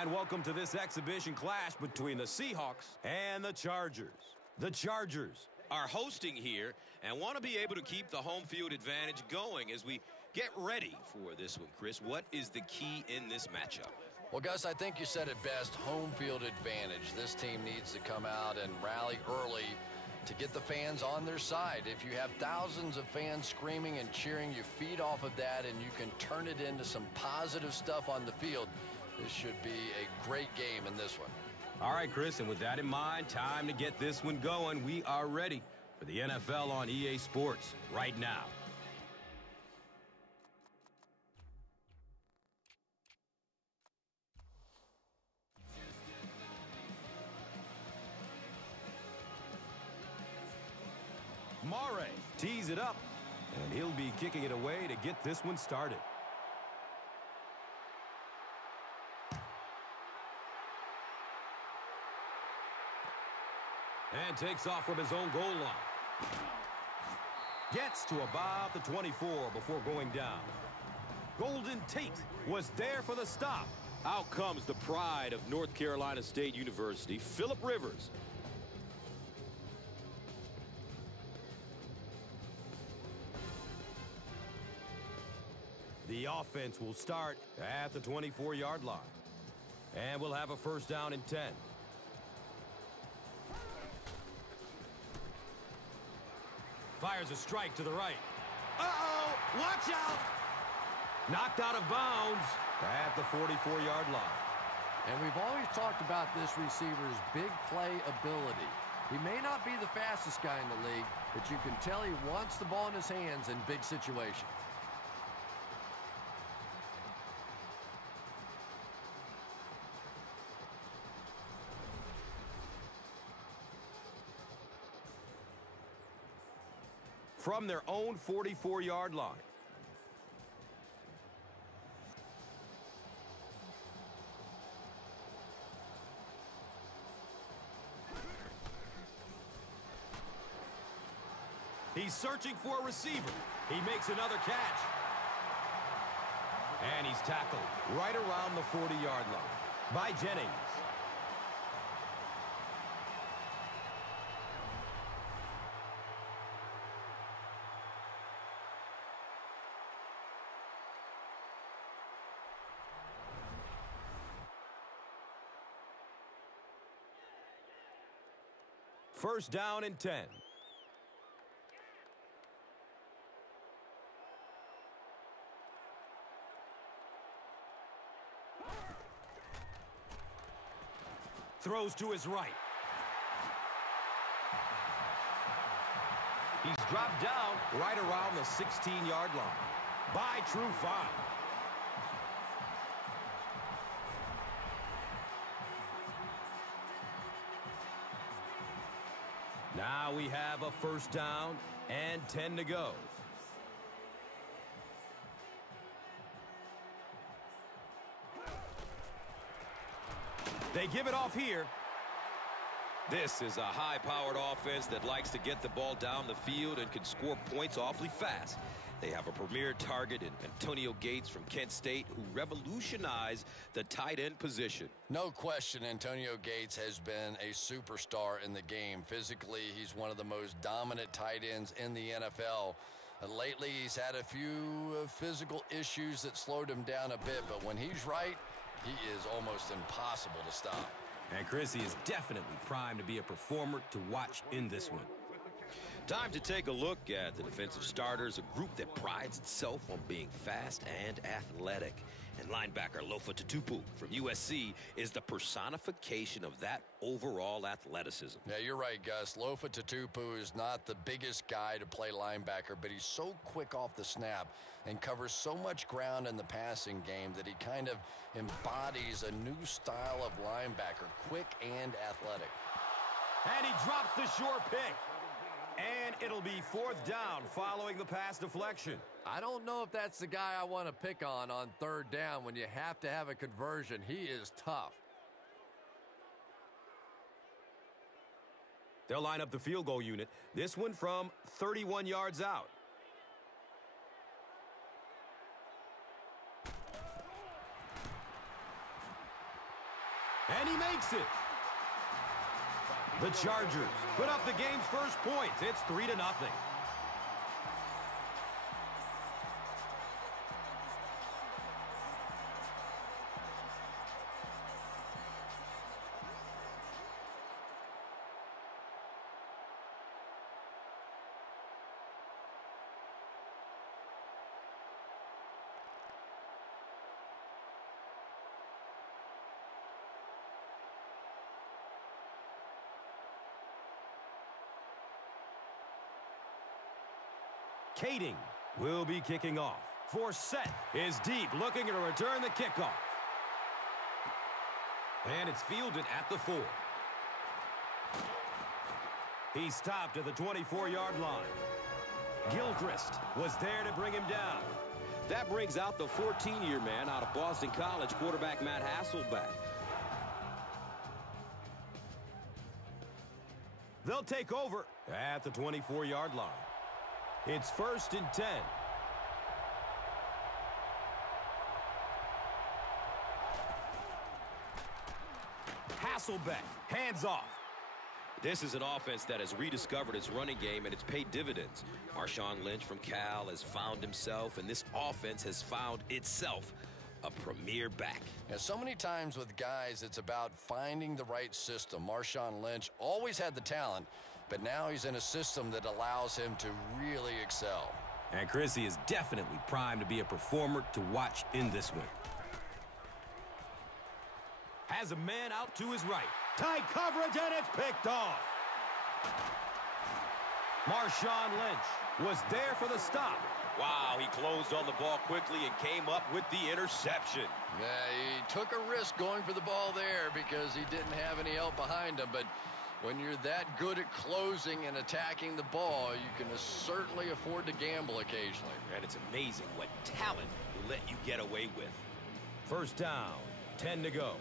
And welcome to this exhibition clash between the Seahawks and the Chargers. The Chargers are hosting here and want to be able to keep the home field advantage going as we get ready for this one. Chris, what is the key in this matchup? Well, Gus, I think you said it best, home field advantage. This team needs to come out and rally early to get the fans on their side. If you have thousands of fans screaming and cheering, you feed off of that and you can turn it into some positive stuff on the field. This should be a great game in this one. All right, Chris, and with that in mind, time to get this one going. We are ready for the NFL on EA Sports right now. Mare tees it up, and he'll be kicking it away to get this one started. And takes off from his own goal line. Gets to about the 24 before going down. Golden Tate was there for the stop. Out comes the pride of North Carolina State University, Phillip Rivers. The offense will start at the 24-yard line. And we'll have a first down and 10. Fires a strike to the right. Uh-oh! Watch out! Knocked out of bounds at the 44-yard line. And we've always talked about this receiver's big play ability. He may not be the fastest guy in the league, but you can tell he wants the ball in his hands in big situations. From their own 44-yard line. He's searching for a receiver. He makes another catch. And he's tackled right around the 40-yard line by Jennings. First down and 10. Throws to his right. He's dropped down right around the 16-yard line by Trufant. Now we have a first down and 10 to go. They give it off here. This is a high-powered offense that likes to get the ball down the field and can score points awfully fast. They have a premier target in Antonio Gates from Kent State, who revolutionized the tight end position. No question, Antonio Gates has been a superstar in the game. Physically, he's one of the most dominant tight ends in the NFL. Lately, he's had a few physical issues that slowed him down a bit, but when he's right, he is almost impossible to stop. And Chris, he is definitely primed to be a performer to watch in this one. Time to take a look at the defensive starters, a group that prides itself on being fast and athletic. And linebacker Lofa Tatupu from USC is the personification of that overall athleticism. Yeah, you're right, Gus. Lofa Tatupu is not the biggest guy to play linebacker, but he's so quick off the snap and covers so much ground in the passing game that he kind of embodies a new style of linebacker, quick and athletic. And he drops the short pick. And it'll be fourth down following the pass deflection. I don't know if that's the guy I want to pick on third down when you have to have a conversion. He is tough. They'll line up the field goal unit. This one from 31 yards out. And he makes it. The Chargers put up the game's first points. It's 3-0. Kading will be kicking off. Forsett is deep, looking to return the kickoff. And it's fielded at the 4. He stopped at the 24-yard line. Gilchrist was there to bring him down. That brings out the 14-year man out of Boston College, quarterback Matt Hasselbeck. They'll take over at the 24-yard line. It's 1st and 10. Hasselbeck, hands off. This is an offense that has rediscovered its running game, and it's paid dividends. Marshawn Lynch from Cal has found himself, and this offense has found itself a premier back. Yeah, so many times with guys, it's about finding the right system. Marshawn Lynch always had the talent, but now he's in a system that allows him to really excel. And Chrissy is definitely primed to be a performer to watch in this one. Has a man out to his right. Tight coverage, and it's picked off. Marshawn Lynch was there for the stop. Wow, he closed on the ball quickly and came up with the interception. Yeah, he took a risk going for the ball there because he didn't have any help behind him, but when you're that good at closing and attacking the ball, you can certainly afford to gamble occasionally. And it's amazing what talent will let you get away with. 1st down, 10 to go.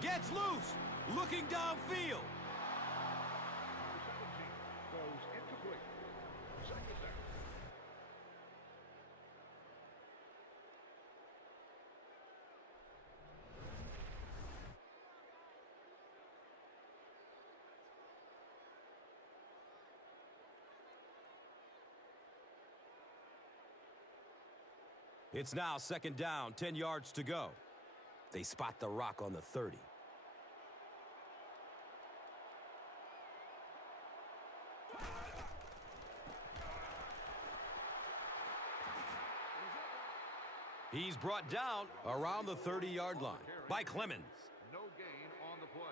Gets loose, looking downfield. It's now 2nd down, 10 yards to go. They spot the rock on the 30. He's brought down around the 30-yard line by Clemens. No gain on the play.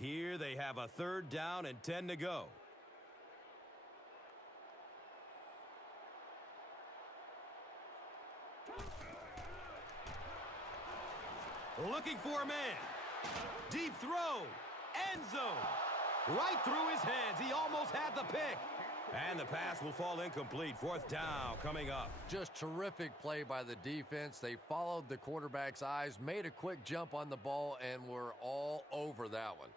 Here they have a 3rd down and 10 to go. Looking for a man. Deep throw. End zone. Right through his hands. He almost had the pick. And the pass will fall incomplete. 4th down coming up. Just terrific play by the defense. They followed the quarterback's eyes, made a quick jump on the ball, and were all over that one.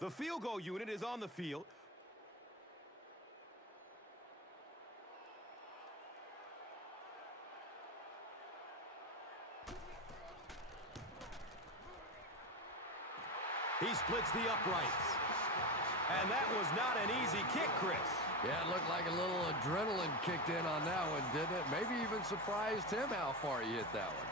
The field goal unit is on the field. He splits the uprights. And that was not an easy kick, Chris. Yeah, it looked like a little adrenaline kicked in on that one, didn't it? Maybe even surprised him how far he hit that one.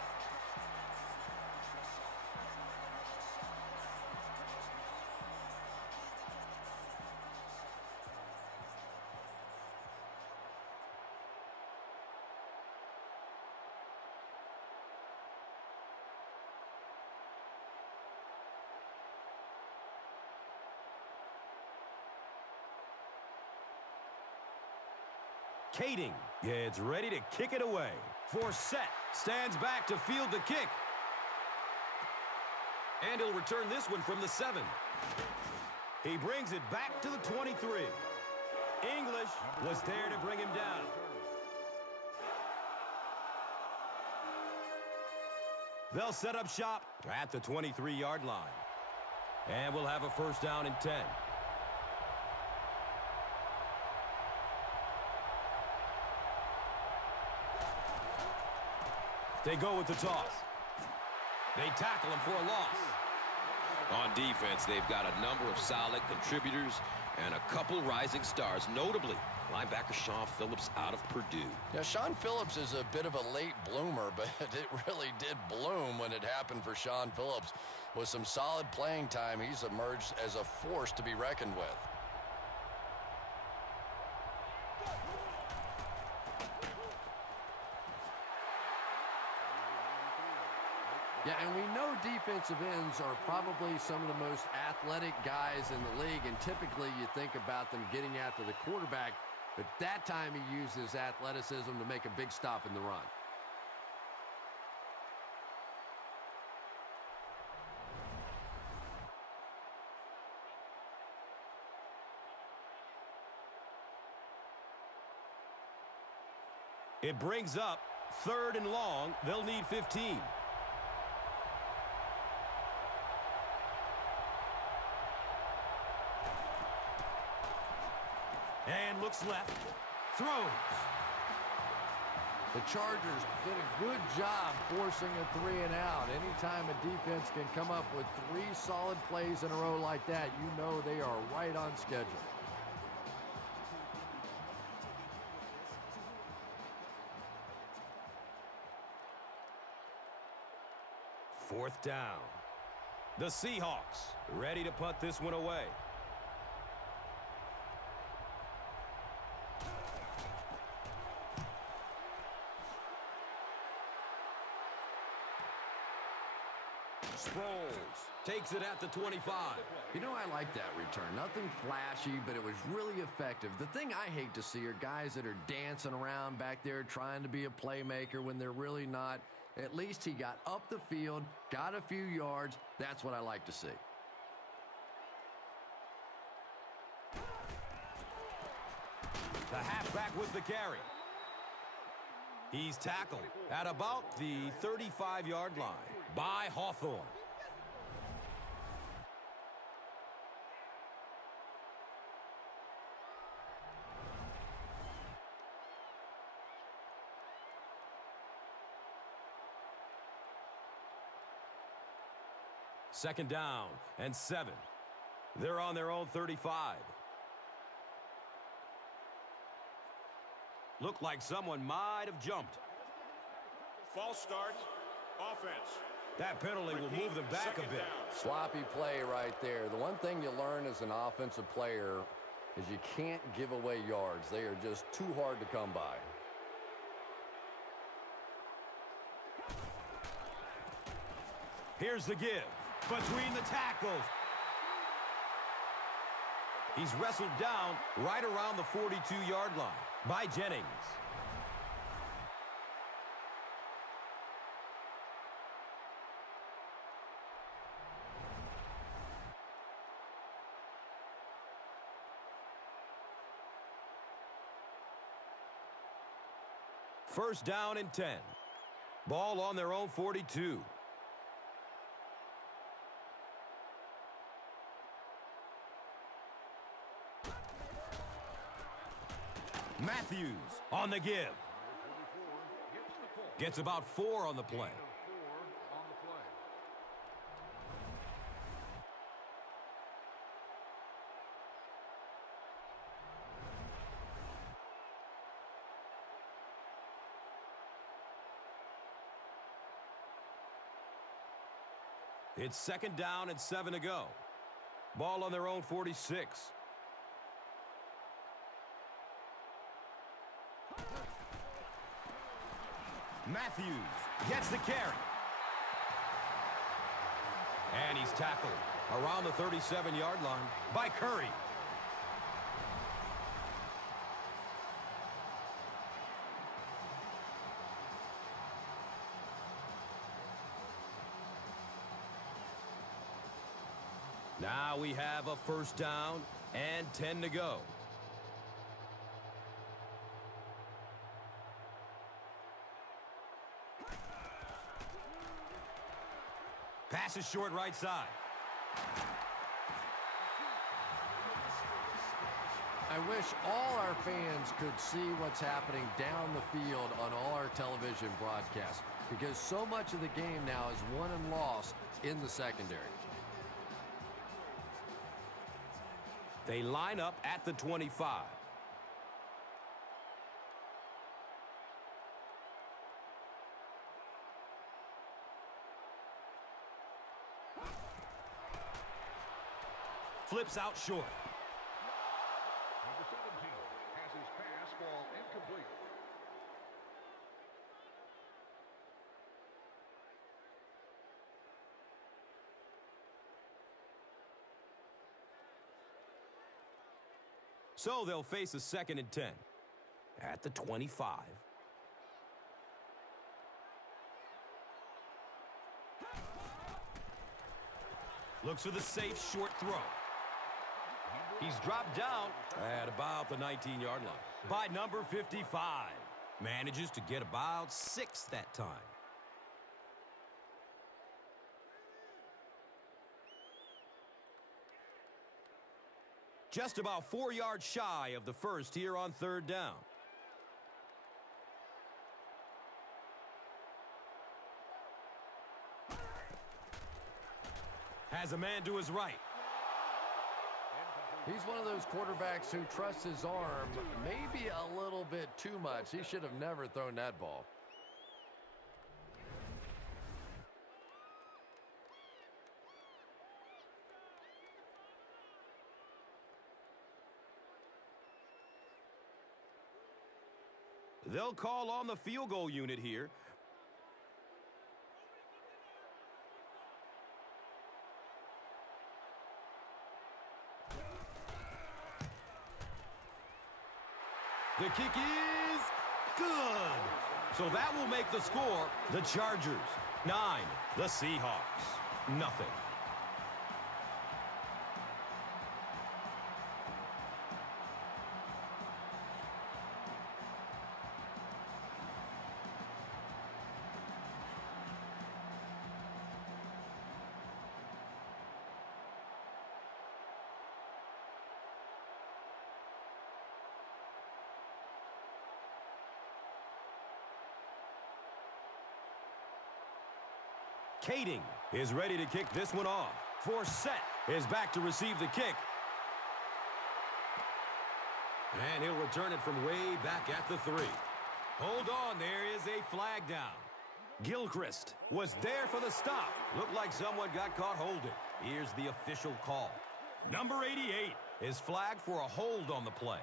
Kading gets ready to kick it away. For set. Stands back to field the kick. And he'll return this one from the 7. He brings it back to the 23. English was there to bring him down. They'll set up shop at the 23-yard line. And we'll have a first down and 10. They go with the toss. They tackle him for a loss. On defense, they've got a number of solid contributors and a couple rising stars, notably linebacker Sean Phillips out of Purdue. Yeah, Sean Phillips is a bit of a late bloomer, but it really did bloom when it happened for Sean Phillips. With some solid playing time, he's emerged as a force to be reckoned with. Yeah, and we know defensive ends are probably some of the most athletic guys in the league, and typically you think about them getting after the quarterback, but that time he uses athleticism to make a big stop in the run. It brings up 3rd and long. They'll need 15. And looks left. Throws. The Chargers did a good job forcing a 3 and out. Anytime a defense can come up with 3 solid plays in a row like that, you know they are right on schedule. Fourth down. The Seahawks ready to punt this one away. Sproles takes it at the 25. You know, I like that return. Nothing flashy, but it was really effective. The thing I hate to see are guys that are dancing around back there trying to be a playmaker when they're really not. At least he got up the field, got a few yards. That's what I like to see. The halfback with the carry. He's tackled at about the 35-yard line by Hawthorne. Second down and 7. They're on their own 35. Looked like someone might have jumped. False start. Offense. That penalty will move them back a bit. Sloppy play right there. The one thing you learn as an offensive player is you can't give away yards. They are just too hard to come by. Here's the give. Between the tackles. He's wrestled down right around the 42-yard line by Jennings. First down and 10. Ball on their own 42. Matthews on the give. Gets about 4 on the play. It's second down and 7 to go. Ball on their own 46. Matthews gets the carry. And he's tackled around the 37-yard line by Curry. Now we have a first down and 10 to go. Pass is short right side. I wish all our fans could see what's happening down the field on all our television broadcasts, because so much of the game now is won and lost in the secondary. They line up at the 25. Flips out short. Number 17 has his pass ball incomplete. So they'll face a 2nd and 10 at the 25. Looks for the safe short throw. He's dropped down at about the 19-yard line by number 55. Manages to get about 6 that time. Just about 4 yards shy of the first here on 3rd down. Has a man to his right. He's one of those quarterbacks who trusts his arm maybe a little bit too much. He should have never thrown that ball. They'll call on the field goal unit here. The kick is good. So that will make the score the Chargers 9, the Seahawks nothing. Kading is ready to kick this one off. Forsett is back to receive the kick. And he'll return it from way back at the 3. Hold on, there is a flag down. Gilchrist was there for the stop. Looked like someone got caught holding. Here's the official call. Number 88 is flagged for a hold on the play.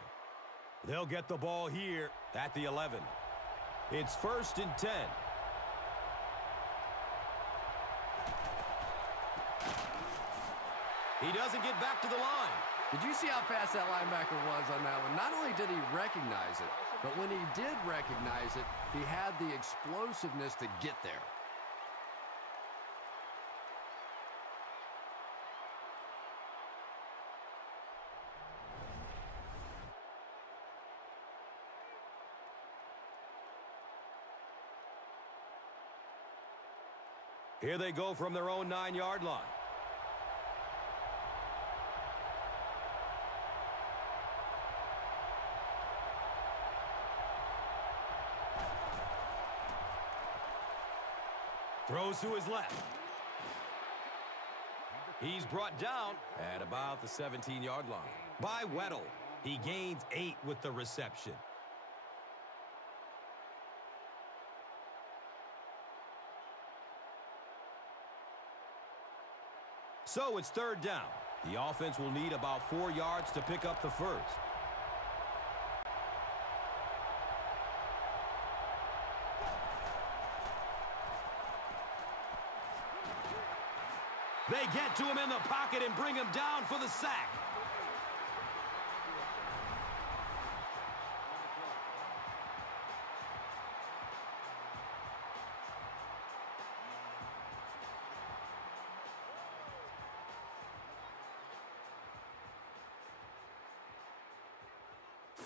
They'll get the ball here at the 11. It's 1st and 10. He doesn't get back to the line. Did you see how fast that linebacker was on that one? Not only did he recognize it, but when he did recognize it, he had the explosiveness to get there. Here they go from their own 9-yard line. Throws to his left. He's brought down at about the 17-yard line by Weddle. He gains 8 with the reception. So it's 3rd down. The offense will need about 4 yards to pick up the first. They get to him in the pocket and bring him down for the sack.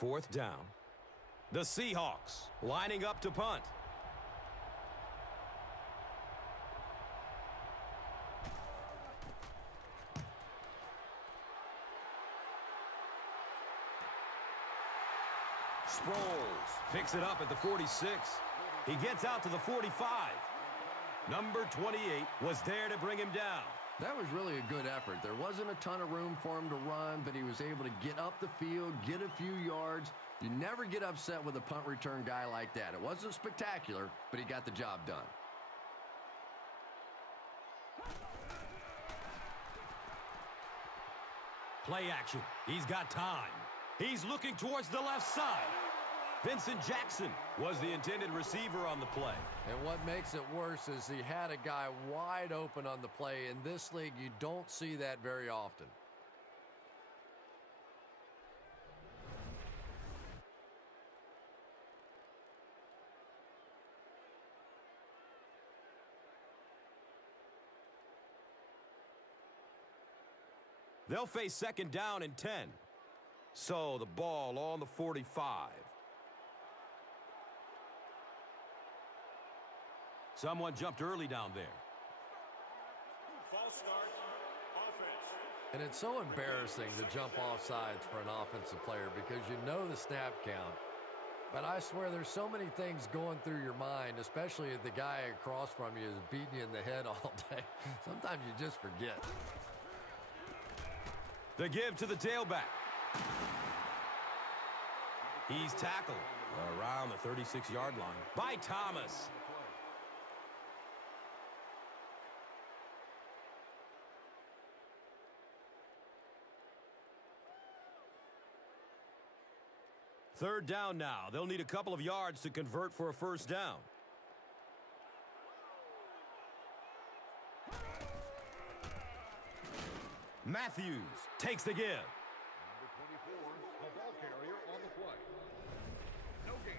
4th down. The Seahawks lining up to punt. Sproles picks it up at the 46. He gets out to the 45. Number 28 was there to bring him down. That was really a good effort. There wasn't a ton of room for him to run, but he was able to get up the field, get a few yards. You never get upset with a punt return guy like that. It wasn't spectacular, but he got the job done. Play action. He's got time. He's looking towards the left side. Vincent Jackson was the intended receiver on the play. And what makes it worse is he had a guy wide open on the play. In this league, you don't see that very often. They'll face 2nd down and 10. So the ball on the 45. Someone jumped early down there. False start, offense. And it's so embarrassing to jump off sides for an offensive player because you know the snap count. But I swear there's so many things going through your mind, especially if the guy across from you is beating you in the head all day. Sometimes you just forget. The give to the tailback. He's tackled around the 36-yard line by Thomas. Third down now. They'll need a couple of yards to convert for a 1st down. Matthews takes the give. Number 24, the ball carrier on the play. No gain.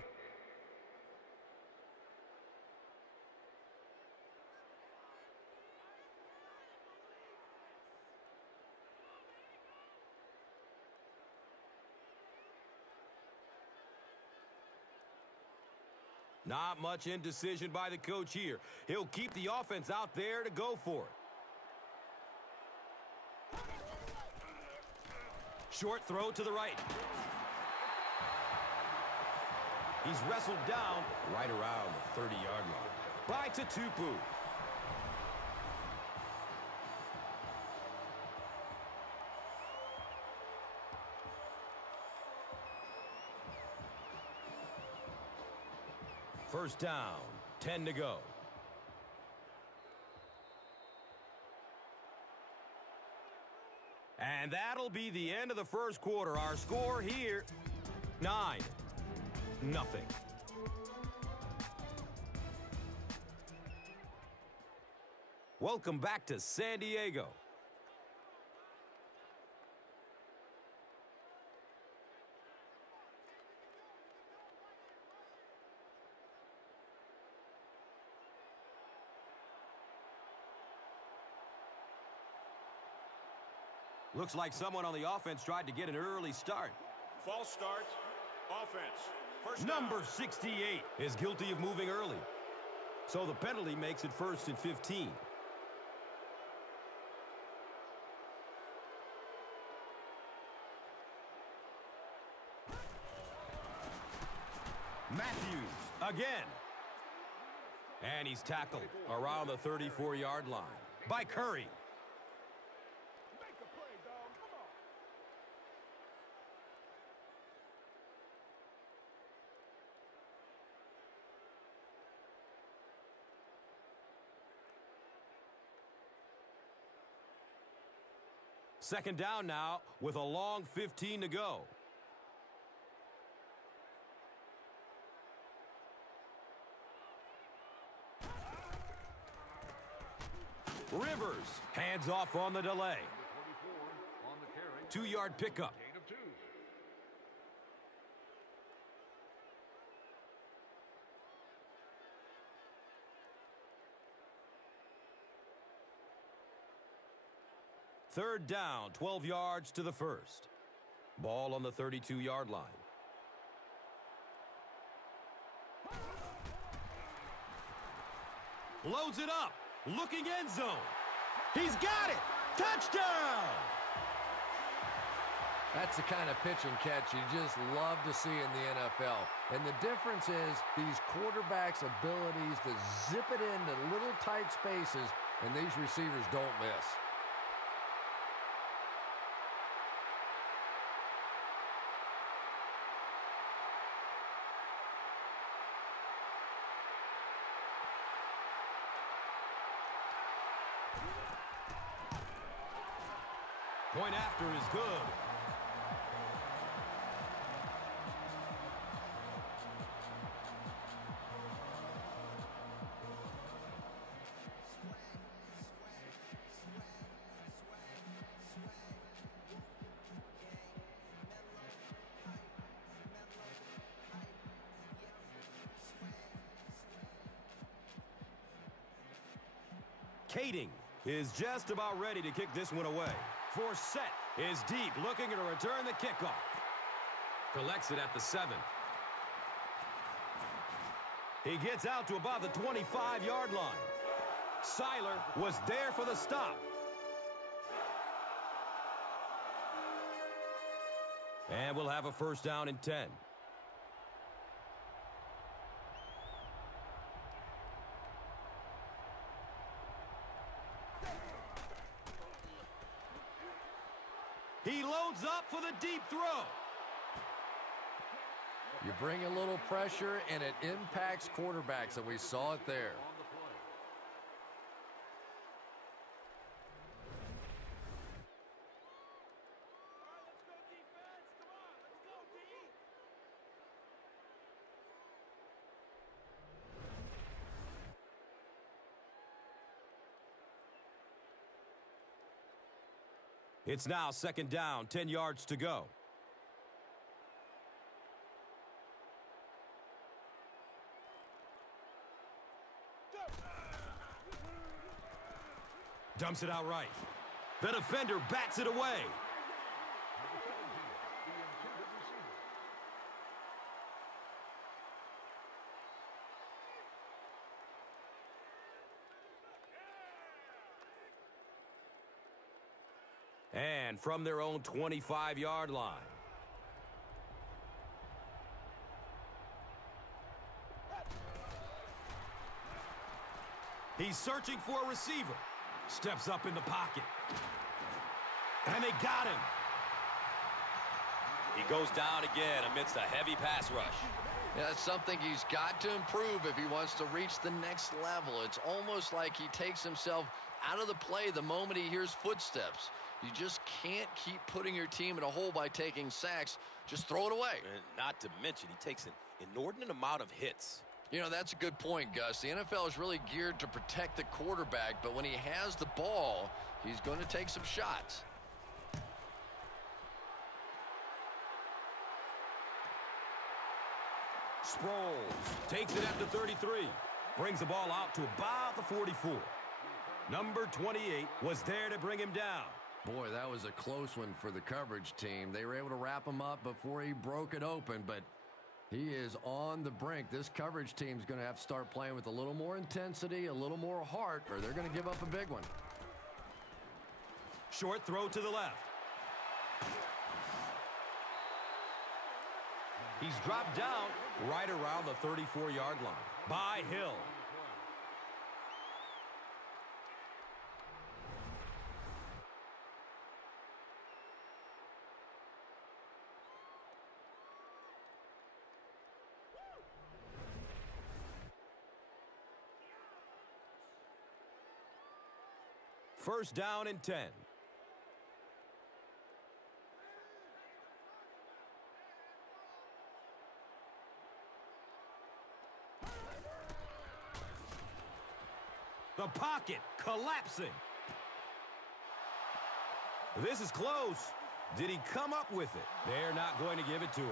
Not much indecision by the coach here. He'll keep the offense out there to go for it. Short throw to the right. He's wrestled down right around the 30-yard line by Tutupu. First down, 10 to go. And that'll be the end of the first quarter. Our score here, 9-0. Welcome back to San Diego. Looks like someone on the offense tried to get an early start. False start, offense. First down. Number 68 is guilty of moving early. So the penalty makes it 1st and 15. Matthews again. And he's tackled around the 34-yard line by Curry. Second down now with a long 15 to go. Rivers hands off on the delay. 2-yard pickup. Gain of 2. Third down, 12 yards to the first. Ball on the 32-yard line. Loads it up. Looking end zone. He's got it. Touchdown! That's the kind of pitch and catch you just love to see in the NFL. And the difference is these quarterbacks' abilities to zip it into little tight spaces, and these receivers don't miss. Point after is good. Kading is just about ready to kick this one away. Forsett is deep, looking to return the kickoff. Collects it at the 7. He gets out to about the 25-yard line. Seiler was there for the stop. And we'll have a first down and 10. He loads up for the deep throw. You bring a little pressure, and it impacts quarterbacks, and we saw it there. It's now second down, 10 yards to go. Dumps it out right. The defender bats it away. And from their own 25-yard line. He's searching for a receiver. Steps up in the pocket. And they got him. He goes down again amidst a heavy pass rush. Yeah, that's something he's got to improve if he wants to reach the next level. It's almost like he takes himself out of the play the moment he hears footsteps. You just can't keep putting your team in a hole by taking sacks. Just throw it away. And not to mention, he takes an inordinate amount of hits. You know, that's a good point, Gus. The NFL is really geared to protect the quarterback, but when he has the ball, he's going to take some shots. Sproles takes it at the 33. Brings the ball out to about the 44. Number 28 was there to bring him down. Boy, that was a close one for the coverage team. They were able to wrap him up before he broke it open, but he is on the brink. This coverage team is going to have to start playing with a little more intensity, a little more heart, or they're going to give up a big one. Short throw to the left. He's dropped down right around the 34-yard line by Hill. First down and 10. The pocket collapsing. This is close. Did he come up with it? They're not going to give it to him.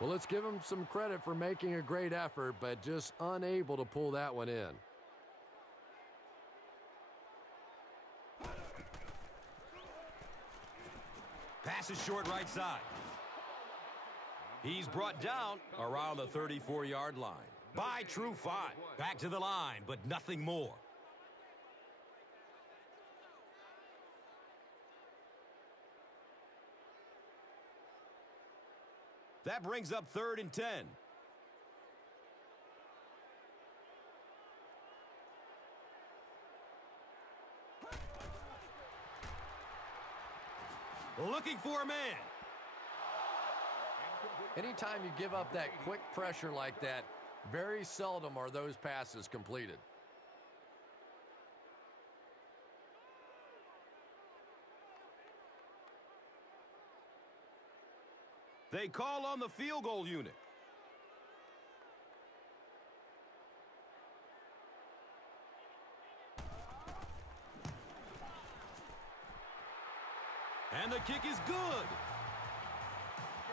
Well, let's give him some credit for making a great effort, but just unable to pull that one in. Pass is short right side. He's brought down around the 34-yard line By true fight. Back to the line, but nothing more. That brings up 3rd and 10. Looking for a man. Anytime you give up that quick pressure like that, very seldom are those passes completed. They call on the field goal unit. And the kick is good.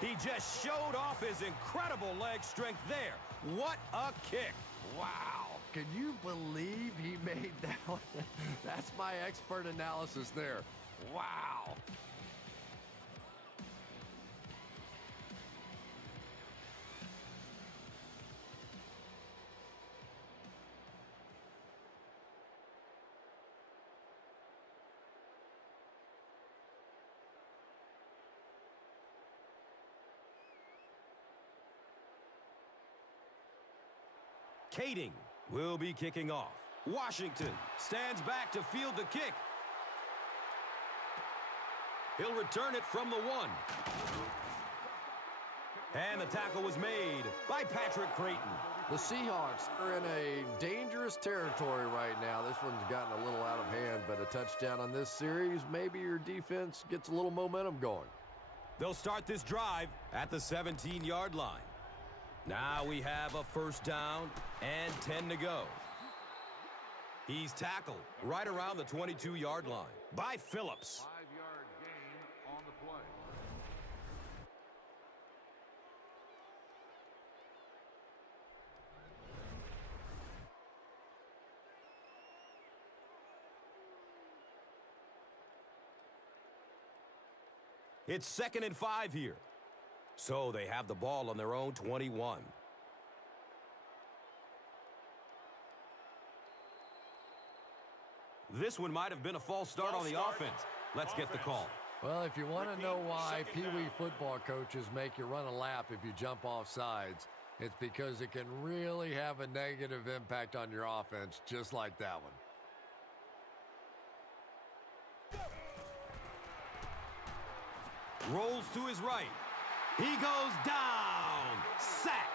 He just showed off his incredible leg strength there. What a kick. Wow. Can you believe he made that one? That's my expert analysis there. Wow. Kading will be kicking off. Washington stands back to field the kick. He'll return it from the 1. And the tackle was made by Patrick Creighton. The Seahawks are in a dangerous territory right now. This one's gotten a little out of hand, but a touchdown on this series, maybe your defense gets a little momentum going. They'll start this drive at the 17-yard line. Now we have a 1st down and 10 to go. He's tackled right around the 22-yard line by Phillips. 5-yard gain on the play. It's 2nd and 5 here. So they have the ball on their own 21. This one might have been a false start on the offense. Let's get the call. Well, if you want to know why Pee Wee football coaches make you run a lap if you jump off sides, it's because it can really have a negative impact on your offense, just like that one. Rolls to his right. He goes down. Sack.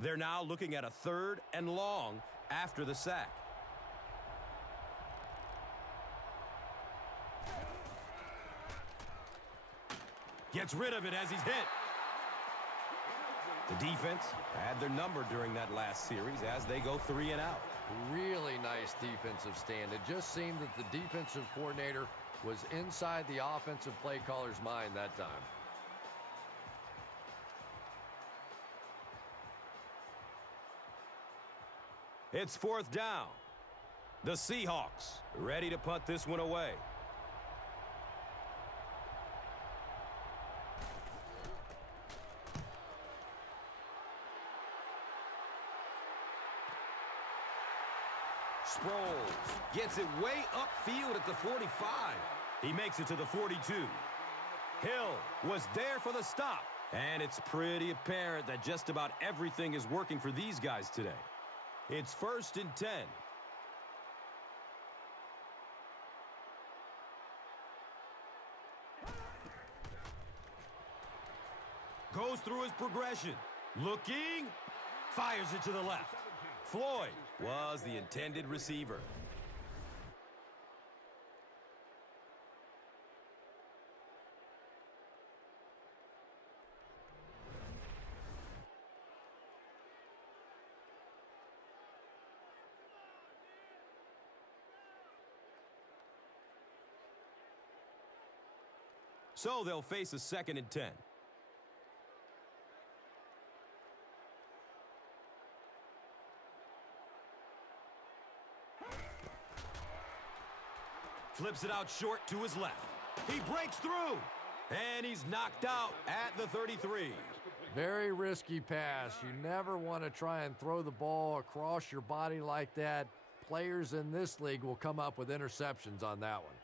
They're now looking at a 3rd and long after the sack. Gets rid of it as he's hit. The defense had their number during that last series as they go 3 and out. Really nice defensive stand. It just seemed that the defensive coordinator was inside the offensive play caller's mind that time. It's 4th down. The Seahawks ready to punt this one away. Sproles gets it way upfield at the 45. He makes it to the 42. Hill was there for the stop. And it's pretty apparent that just about everything is working for these guys today. It's 1st and 10. Goes through his progression. Looking. Fires it to the left. Floyd was the intended receiver. So they'll face a 2nd and 10. Flips it out short to his left. He breaks through, and he's knocked out at the 33. Very risky pass. You never want to try and throw the ball across your body like that. Players in this league will come up with interceptions on that one.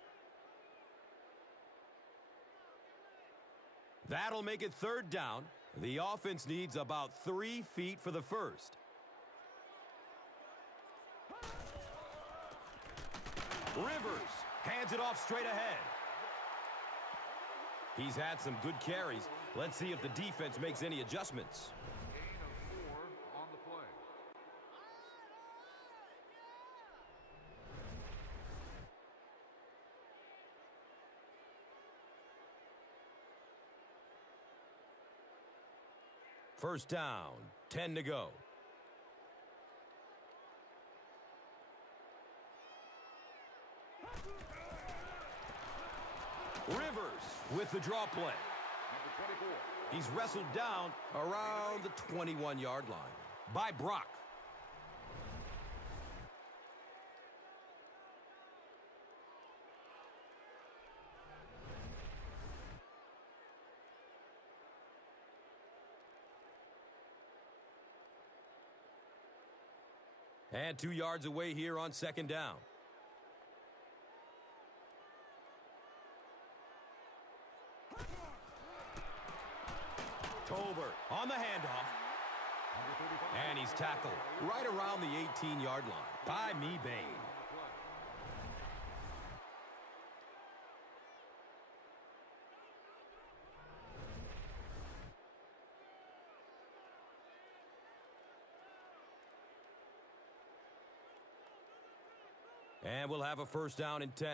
That'll make it 3rd down. The offense needs about 3 feet for the first. Rivers hands it off straight ahead. He's had some good carries. Let's see if the defense makes any adjustments. Gain of 4 on the play. First down, 10 to go. Rivers with the draw play. Number 24. He's wrestled down around the 21-yard line by Brock. And 2 yards away here on 2nd down. Tolbert on the handoff. And he's tackled right around the 18-yard line by Bain. And we'll have a first down and 10.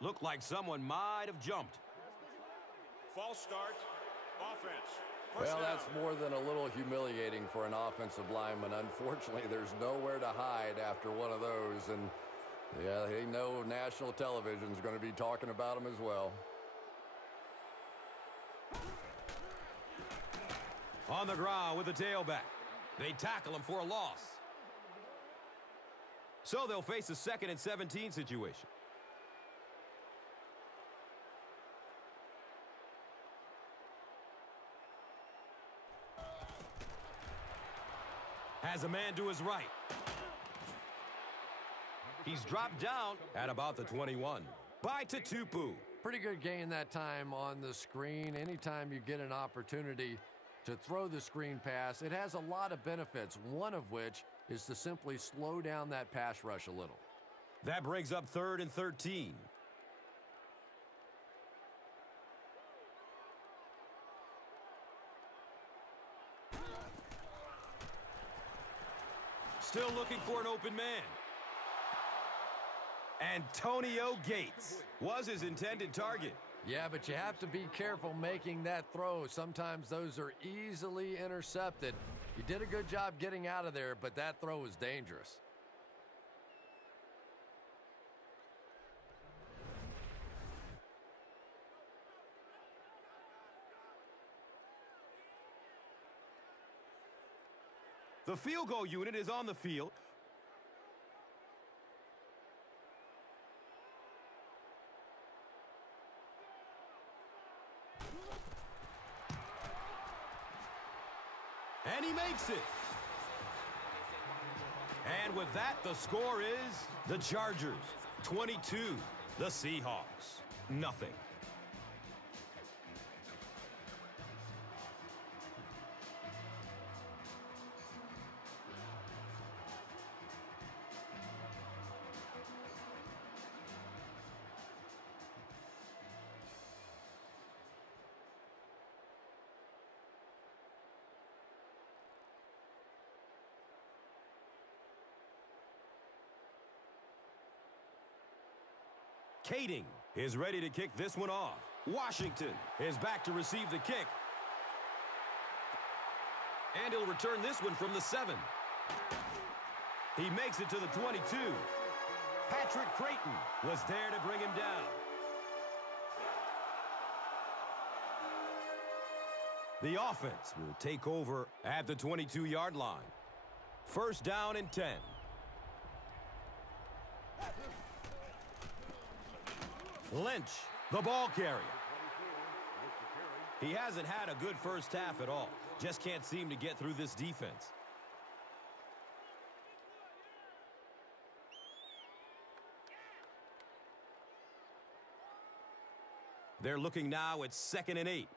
Looked like someone might have jumped. False start. Offense. First Well, down. that's more than a little humiliating for an offensive lineman. Unfortunately, there's nowhere to hide after one of those. And, yeah, they know national television is going to be talking about them as well. On the ground with the tailback. They tackle him for a loss. So they'll face a 2nd and 17 situation. Has a man to his right. He's dropped down at about the 21. By Tutupu. Pretty good gain that time on the screen. Anytime you get an opportunity to throw the screen pass, it has a lot of benefits, one of which is to simply slow down that pass rush a little. That brings up 3rd and 13. Still looking for an open man. Antonio Gates was his intended target. Yeah, but you have to be careful making that throw. Sometimes those are easily intercepted. You did a good job getting out of there, but that throw was dangerous. The field goal unit is on the field. And he makes it. And with that, the score is the Chargers 22, the Seahawks nothing. Kading is ready to kick this one off. Washington is back to receive the kick. And he'll return this one from the 7. He makes it to the 22. Patrick Creighton was there to bring him down. The offense will take over at the 22-yard line. First down and 10. Lynch, the ball carrier. He hasn't had a good first half at all. Just can't seem to get through this defense. They're looking now at 2nd and 8.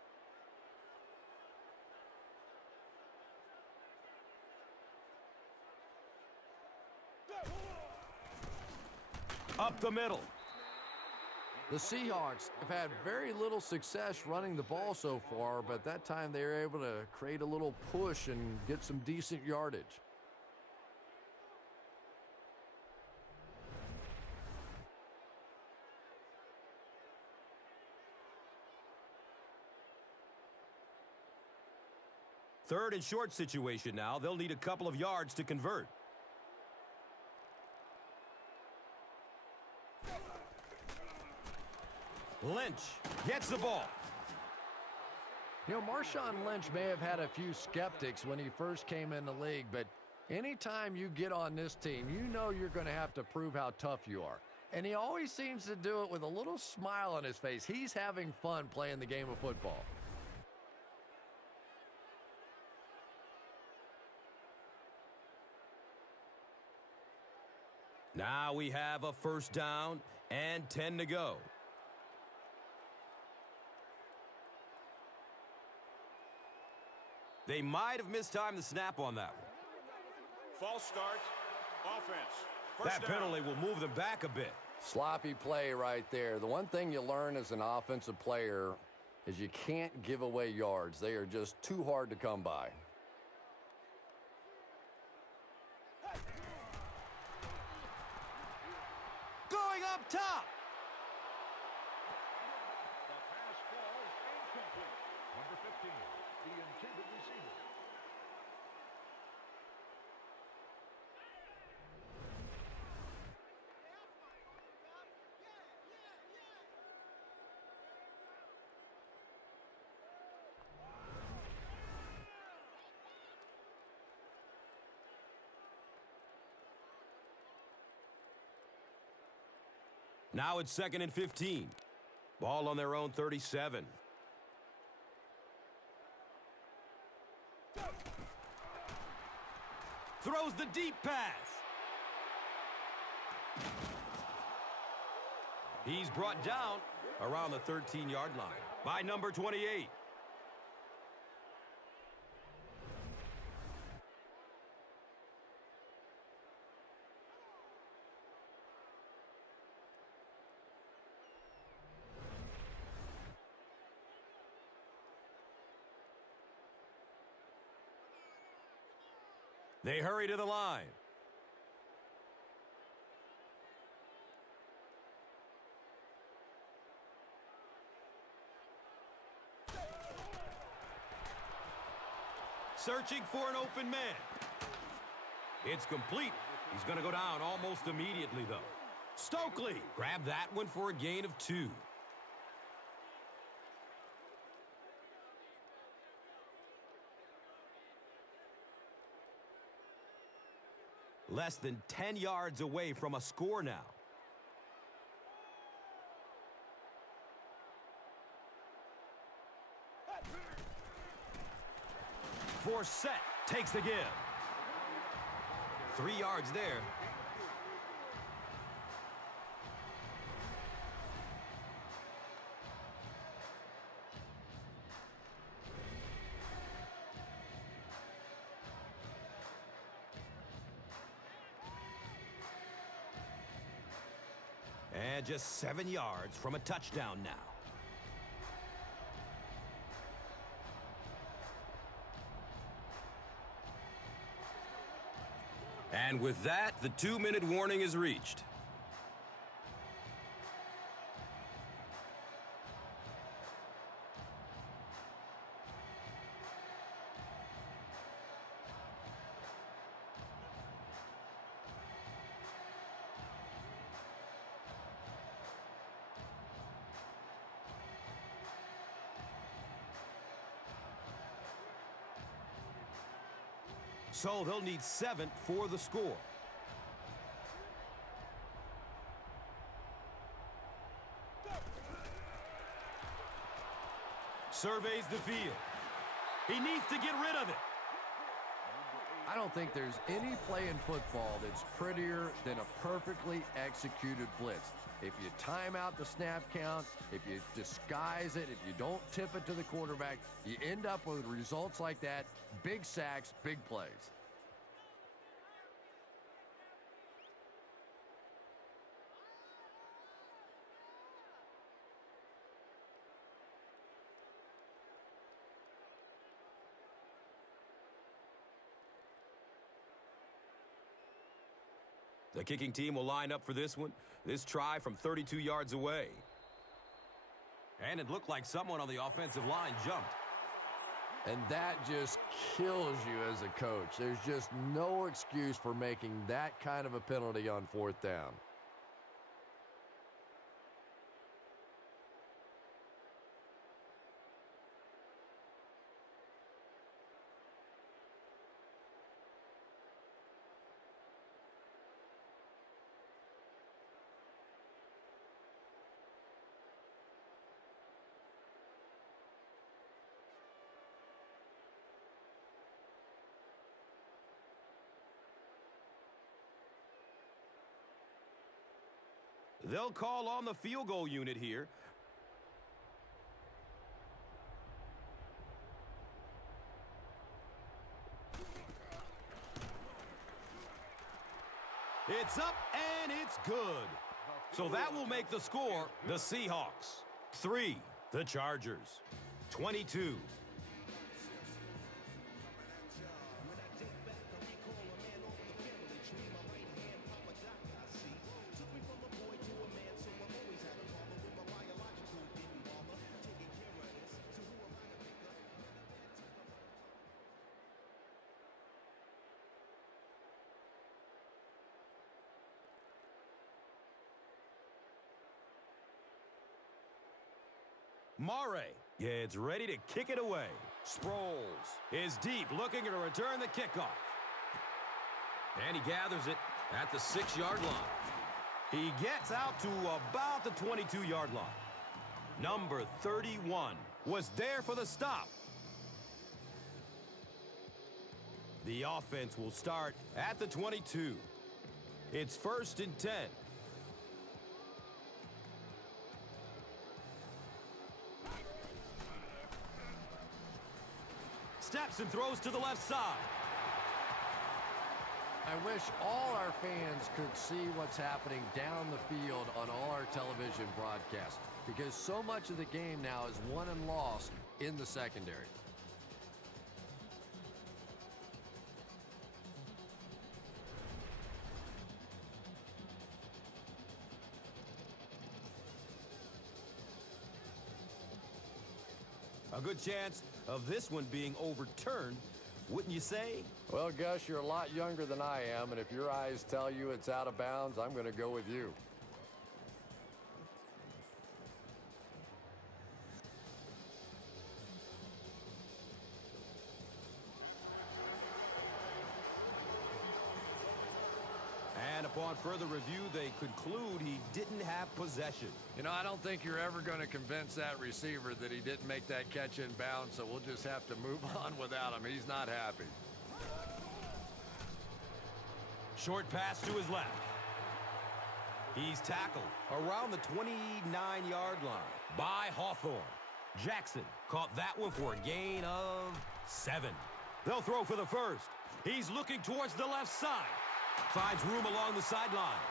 Up the middle. The Seahawks have had very little success running the ball so far, but that time they were able to create a little push and get some decent yardage. Third and short situation now. They'll need a couple of yards to convert. Lynch gets the ball. You know, Marshawn Lynch may have had a few skeptics when he first came in the league, but anytime you get on this team, you know you're going to have to prove how tough you are. And he always seems to do it with a little smile on his face. He's having fun playing the game of football. Now we have a first down and 10 to go. They might have mistimed the snap on that one. False start. Offense. That penalty will move them back a bit. Sloppy play right there. The one thing you learn as an offensive player is you can't give away yards. They are just too hard to come by. Going up top. The pass falls incomplete. Number 15, the intended receiver. Now it's 2nd and 15. Ball on their own 37. Throws the deep pass. He's brought down around the 13-yard line by number 28. They hurry to the line. Searching for an open man. It's complete. He's going to go down almost immediately, though. Stokely grabbed that one for a gain of 2. Less than 10 yards away from a score now. Forsett takes the give. 3 yards there. And just 7 yards from a touchdown now. And with that, the 2-minute warning is reached. So they'll need 7 for the score. Surveys the field. He needs to get rid of it. I don't think there's any play in football that's prettier than a perfectly executed blitz. If you time out the snap count, if you disguise it, if you don't tip it to the quarterback, you end up with results like that. Big sacks, big plays. The kicking team will line up for this one. This try from 32 yards away. And it looked like someone on the offensive line jumped. And that just kills you as a coach. There's just no excuse for making that kind of a penalty on 4th down. They'll call on the field goal unit here. It's up and it's good. So that will make the score the Seahawks 3, the Chargers 22. Murray is ready to kick it away. Sproles is deep, looking to return the kickoff. And he gathers it at the 6-yard line. He gets out to about the 22-yard line. Number 31 was there for the stop. The offense will start at the 22. It's 1st and 10. Steps and throws to the left side. I wish all our fans could see what's happening down the field on all our television broadcasts, because so much of the game now is won and lost in the secondary. A good chance of this one being overturned, wouldn't you say? Well, Gus, you're a lot younger than I am, and if your eyes tell you it's out of bounds, I'm going to go with you. And upon further review, they conclude he didn't have possession. You know, I don't think you're ever going to convince that receiver that he didn't make that catch in bounds, so we'll just have to move on without him. He's not happy. Short pass to his left. He's tackled around the 29-yard line by Hawthorne. Jackson caught that one for a gain of 7. They'll throw for the first. He's looking towards the left side. Finds room along the sideline.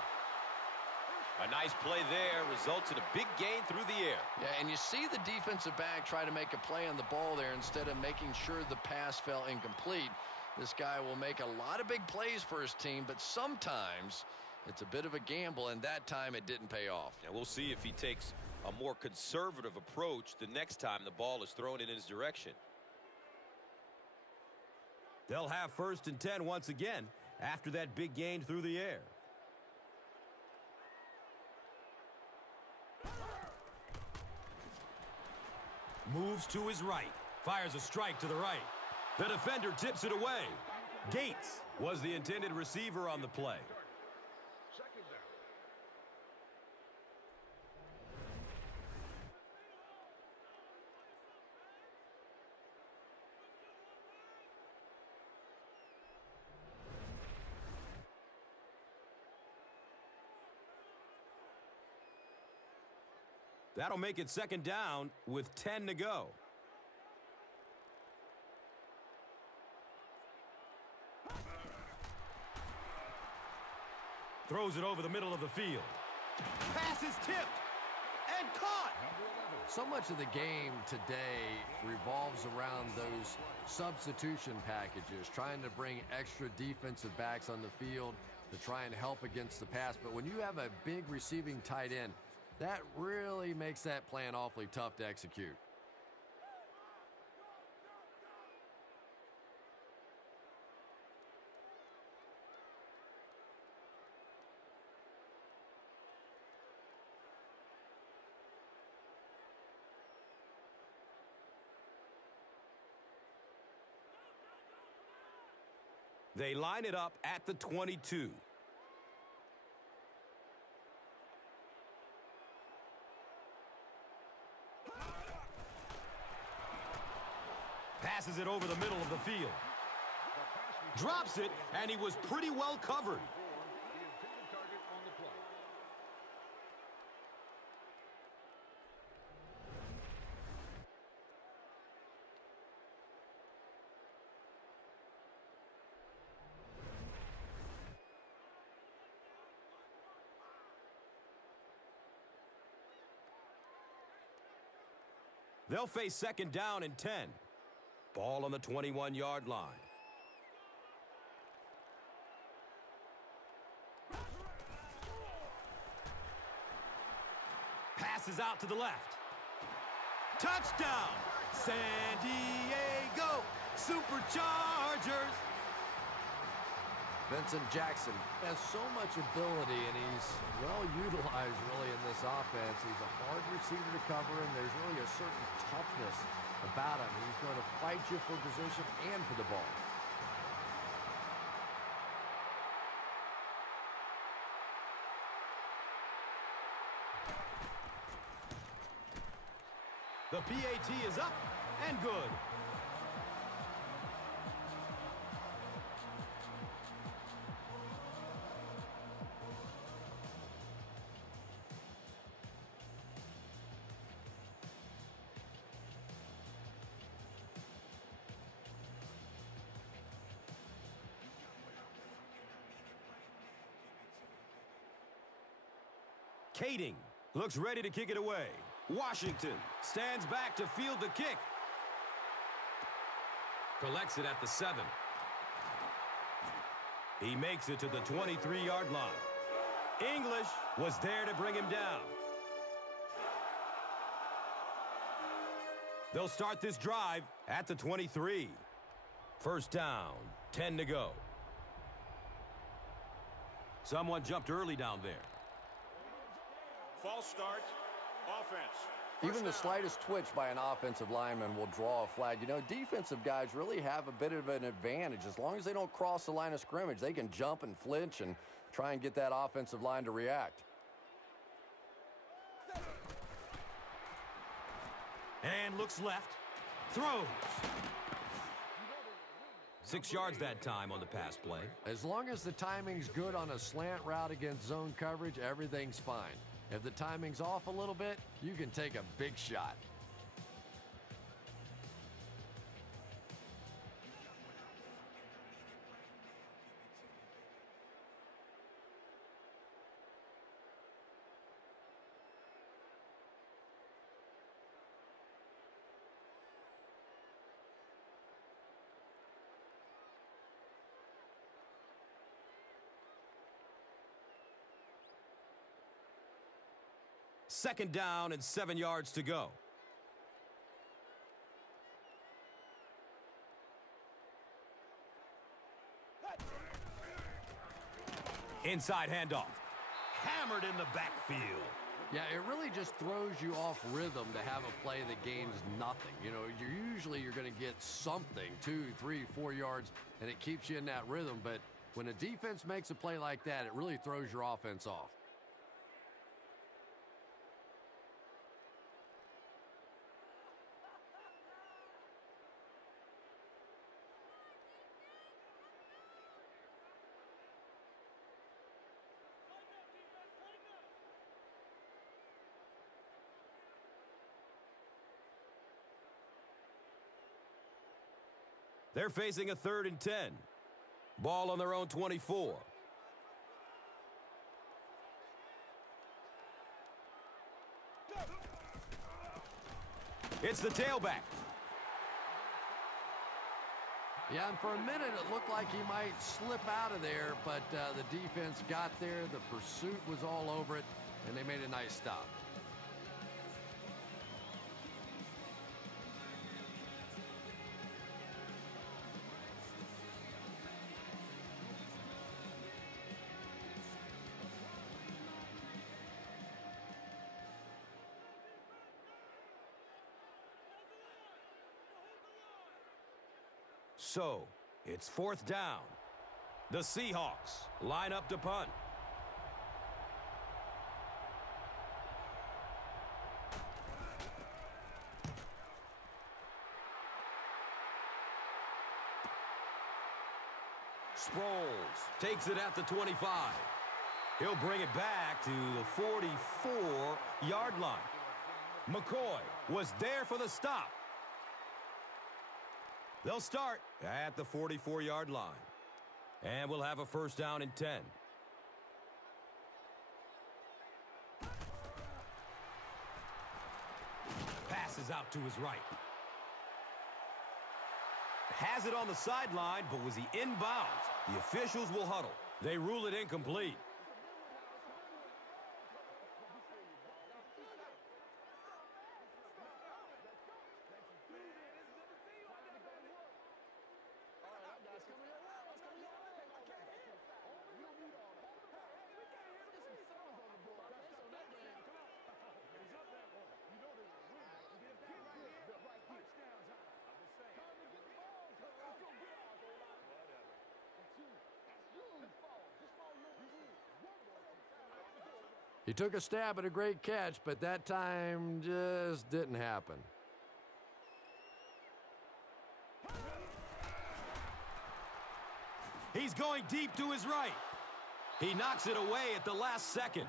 A nice play there results in a big gain through the air. Yeah, and you see the defensive back try to make a play on the ball there instead of making sure the pass fell incomplete. This guy will make a lot of big plays for his team, but sometimes it's a bit of a gamble, and that time it didn't pay off. And we'll see if he takes a more conservative approach the next time the ball is thrown in his direction. They'll have 1st and 10 once again after that big gain through the air. Moves to his right. Fires a strike to the right. The defender tips it away. Gates was the intended receiver on the play. Second down. That'll make it second down with 10 to go. Throws it over the middle of the field. Pass is tipped and caught. So much of the game today revolves around those substitution packages, trying to bring extra defensive backs on the field to try and help against the pass. But when you have a big receiving tight end, that really makes that plan awfully tough to execute. They line it up at the 22. Passes it over the middle of the field. Drops it, and he was pretty well covered. The intended target on the play. They'll face second down and 10. Ball on the 21-yard line. Passes out to the left. Touchdown! San Diego Superchargers! Vincent Jackson has so much ability, and he's well utilized really in this offense. He's a hard receiver to cover, and there's really a certain toughness about him. He's going to fight you for position and for the ball. The PAT is up and good. Kading looks ready to kick it away. Washington stands back to field the kick. Collects it at the 7. He makes it to the 23-yard line. English was there to bring him down. They'll start this drive at the 23. First down, 10 to go. Someone jumped early down there. False start. Offense. Even the slightest twitch by an offensive lineman will draw a flag. You know, defensive guys really have a bit of an advantage. As long as they don't cross the line of scrimmage, they can jump and flinch and try and get that offensive line to react. And looks left. Throws. 6 yards that time on the pass play. As long as the timing's good on a slant route against zone coverage, everything's fine. If the timing's off a little bit, you can take a big shot. Second down and 7 yards to go. Inside handoff. Hammered in the backfield. Yeah, it really just throws you off rhythm to have a play that gains nothing. You know, you're going to get something, 2, 3, 4 yards, and it keeps you in that rhythm. But when a defense makes a play like that, it really throws your offense off. They're facing a 3rd and 10. Ball on their own 24. It's the tailback. Yeah, and for a minute it looked like he might slip out of there, but the defense got there. The pursuit was all over it, and they made a nice stop. So, it's 4th down. The Seahawks line up to punt. Sproles takes it at the 25. He'll bring it back to the 44-yard line. McCoy was there for the stop. They'll start at the 44-yard line. And we'll have a 1st down and 10. Passes out to his right. Has it on the sideline, but was he inbounds? The officials will huddle. They rule it incomplete. He took a stab at a great catch, but that time just didn't happen. He's going deep to his right. He knocks it away at the last second.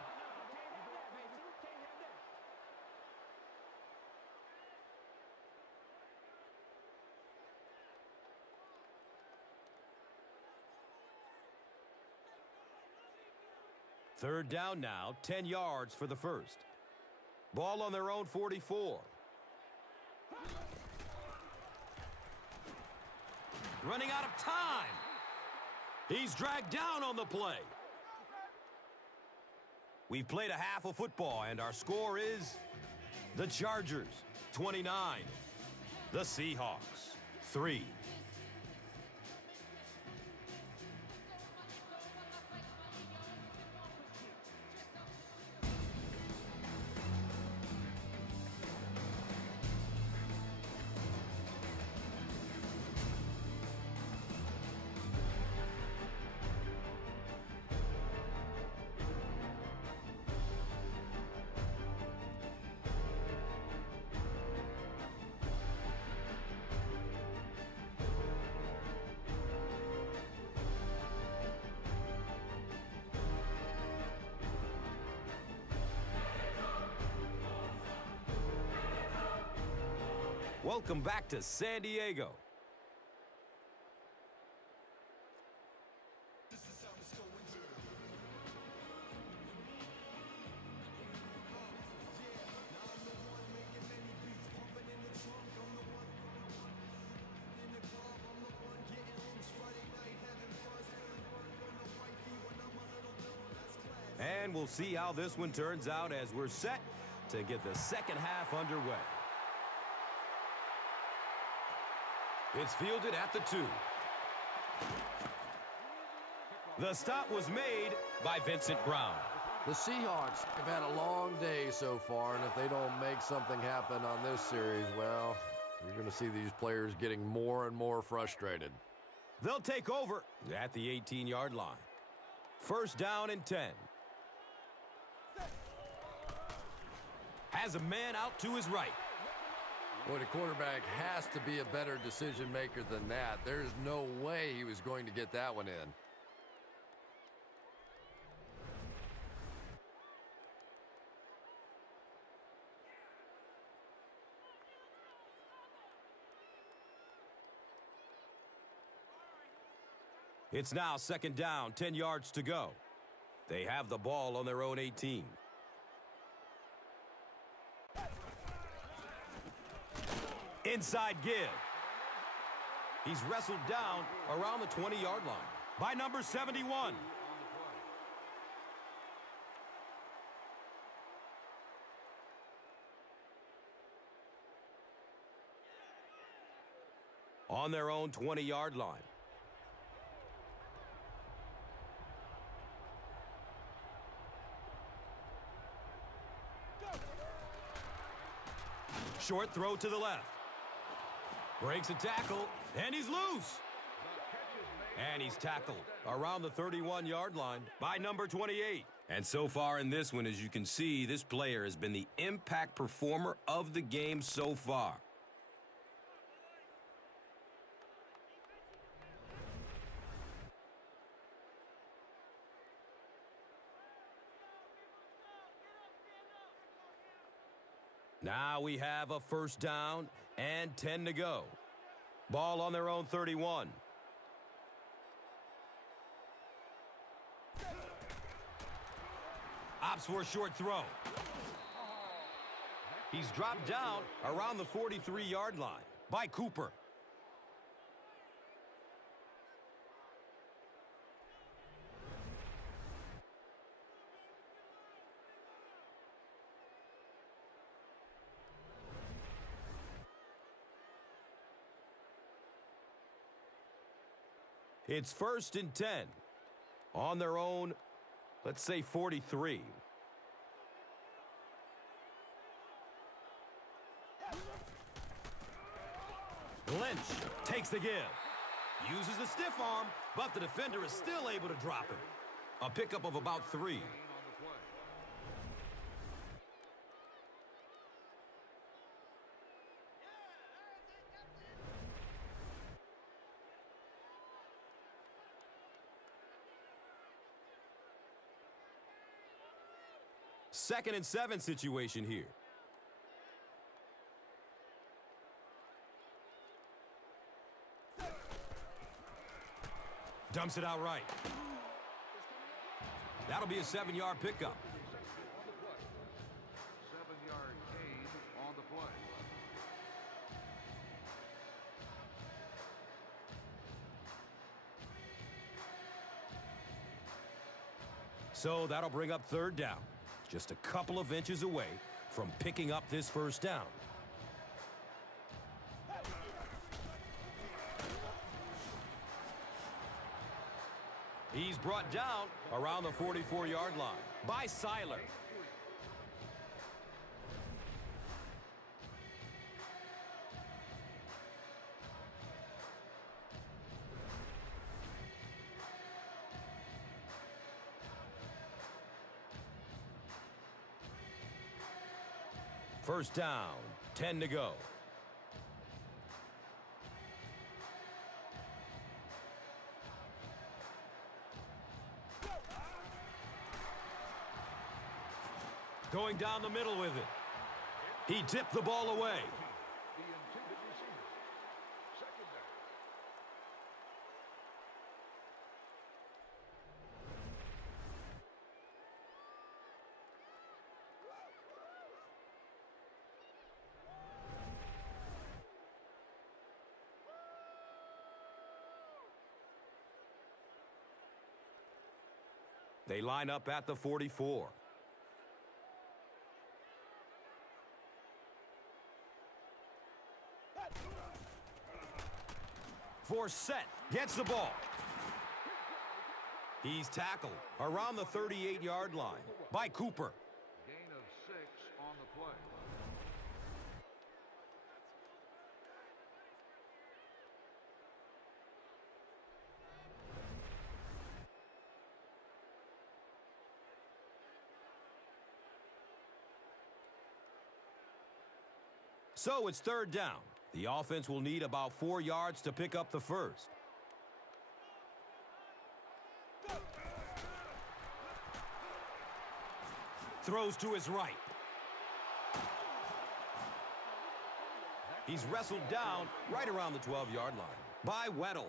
Third down now, 10 yards for the first. Ball on their own 44. Running out of time. He's dragged down on the play. We've played a half of football, and our score is the Chargers, 29. The Seahawks, 3. Welcome back to San Diego. And we'll see how this one turns out as we're set to get the second half underway. It's fielded at the 2. The stop was made by Vincent Brown. The Seahawks have had a long day so far, and if they don't make something happen on this series, well, you're going to see these players getting more and more frustrated. They'll take over at the 18-yard line. First down and 10. Has a man out to his right. Boy, the quarterback has to be a better decision maker than that. There's no way he was going to get that one in. It's now second down, 10 yards to go. They have the ball on their own 18. Inside give. He's wrestled down around the 20-yard line by number 71. On their own 20-yard line. Short throw to the left. Breaks a tackle, and he's loose. And he's tackled around the 31-yard line by number 28. And so far in this one, as you can see, this player has been the impact performer of the game so far. Now we have a first down and 10 to go. Ball on their own 31. Opts for a short throw. He's dropped down around the 43-yard line by Cooper. It's first and 10 on their own, let's say 43. Lynch takes the give. Uses the stiff arm, but the defender is still able to drop him. A pickup of about 3. Second and 7 situation here. Dumps it out right. That'll be a 7-yard pickup. 7-yard gain on the play. So that'll bring up third down. Just a couple of inches away from picking up this first down. He's brought down around the 44-yard line by Seiler. First down, 10 to go. Going down the middle with it. He tipped the ball away. The intended receiver. Second down. They line up at the 44. Forsett gets the ball. He's tackled around the 38-yard line by Cooper. Gain of 6 on the play. So it's third down. The offense will need about 4 yards to pick up the first. Throws to his right. He's wrestled down right around the 12-yard line by Weddle.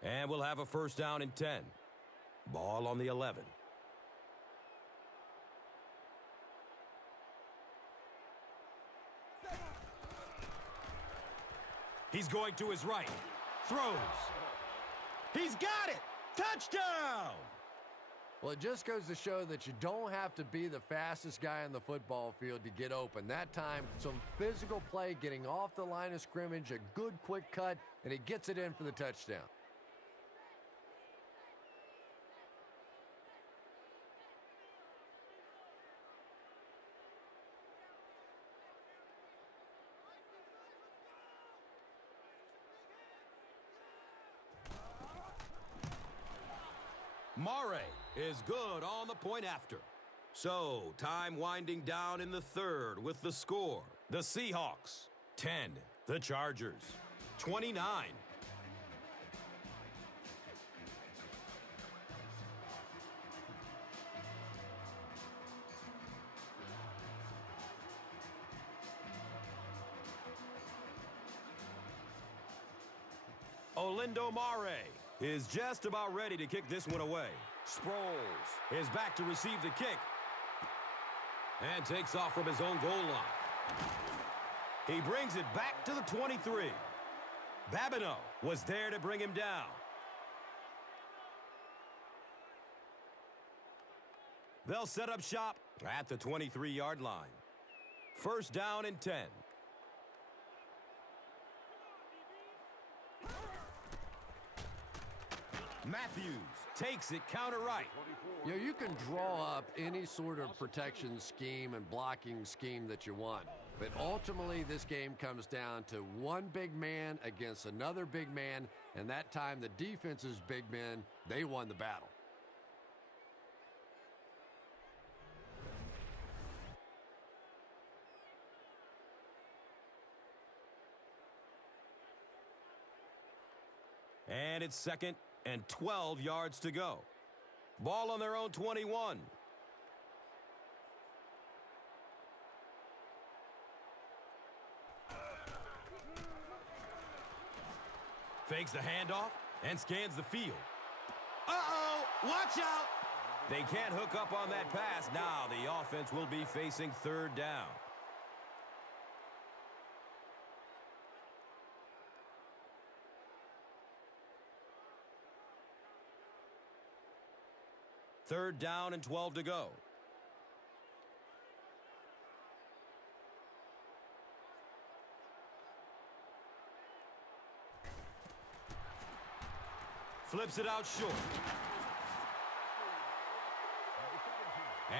And we'll have a first down and 10. Ball on the 11. He's going to his right. Throws. He's got it. Touchdown! Well, it just goes to show that you don't have to be the fastest guy on the football field to get open. That time, some physical play, getting off the line of scrimmage, a good quick cut, and he gets it in for the touchdown. Murray is good on the point after. So, time winding down in the third with the score. The Seahawks, 10. The Chargers, 29. Olindo Mare is just about ready to kick this one away. Sproles is back to receive the kick and takes off from his own goal line. He brings it back to the 23. Babineau was there to bring him down. They'll set up shop at the 23-yard line. First down and 10. Matthews takes it counter right. You know, you can draw up any sort of protection scheme and blocking scheme that you want. But ultimately, this game comes down to one big man against another big man. And that time, the defense's big men, they won the battle. And it's second and 12 yards to go. Ball on their own 21. Fakes the handoff and scans the field. Uh-oh! Watch out! They can't hook up on that pass. Now the offense will be facing third down. Third down and 12 to go. Flips it out short.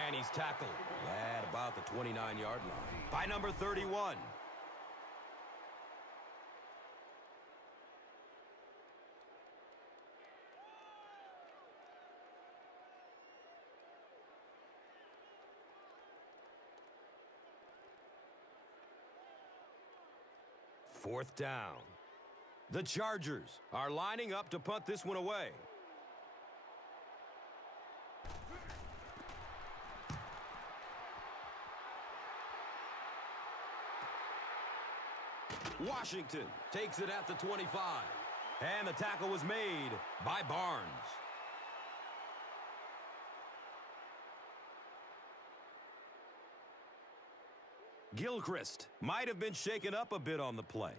And he's tackled at about the 29-yard line by number 31. Fourth down. The Chargers are lining up to punt this one away. Washington takes it at the 25. And the tackle was made by Barnes. Gilchrist might have been shaken up a bit on the play.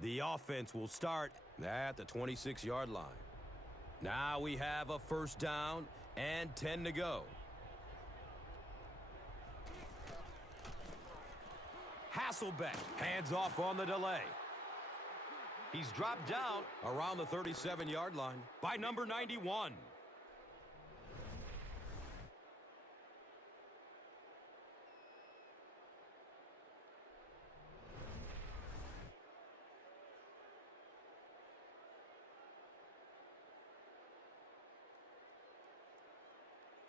The offense will start at the 26-yard line. Now we have a first down and 10 to go. Hasselbeck hands off on the delay. He's dropped down around the 37-yard line by number 91.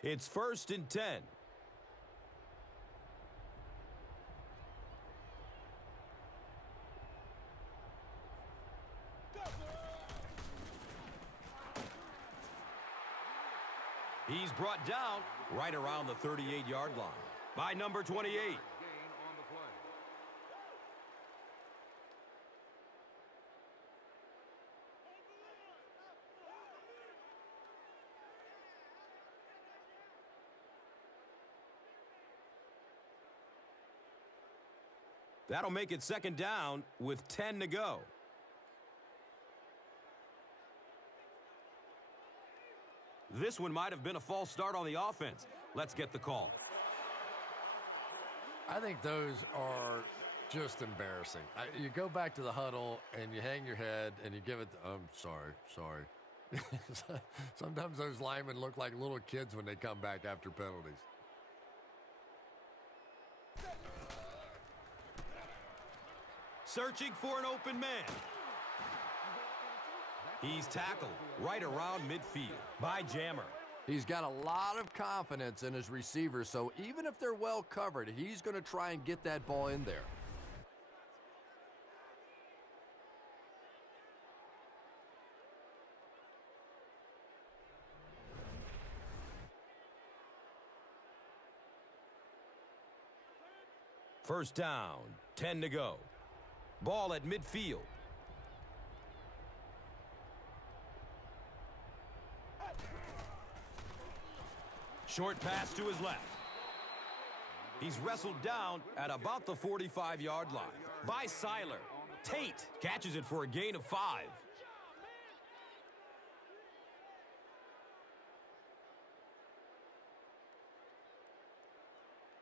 It's 1st and 10. He's brought down right around the 38-yard line by number 28. Gain on the play. That'll make it 2nd down with 10 to go. This one might have been a false start on the offense. Let's get the call. I think those are just embarrassing. You go back to the huddle and you hang your head and you give it, sorry. Sometimes those linemen look like little kids when they come back after penalties. Searching for an open man. He's tackled right around midfield by Jammer. He's got a lot of confidence in his receivers, so even if they're well covered, he's going to try and get that ball in there. First down, 10 to go. Ball at midfield. Short pass to his left. He's wrestled down at about the 45-yard line by Seiler. Tate catches it for a gain of 5.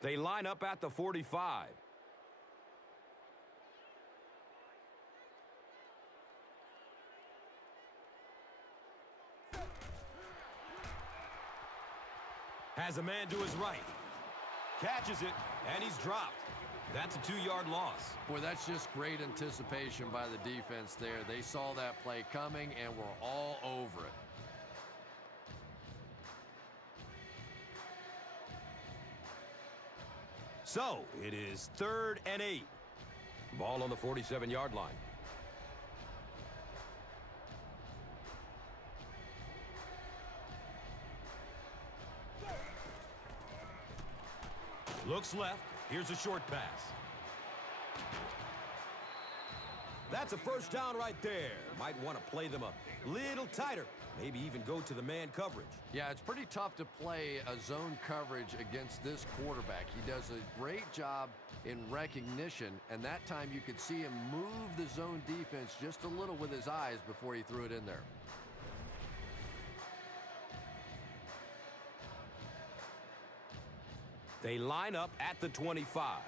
They line up at the 45. Has a man to his right. Catches it, and he's dropped. That's a 2-yard loss. Boy, that's just great anticipation by the defense there. They saw that play coming and were all over it. So, it is 3rd and 8. Ball on the 47-yard line. Looks left. Here's a short pass. That's a first down right there. Might want to play them a little tighter. Maybe even go to the man coverage. Yeah, it's pretty tough to play a zone coverage against this quarterback. He does a great job in recognition, and that time you could see him move the zone defense just a little with his eyes before he threw it in there. They line up at the 25.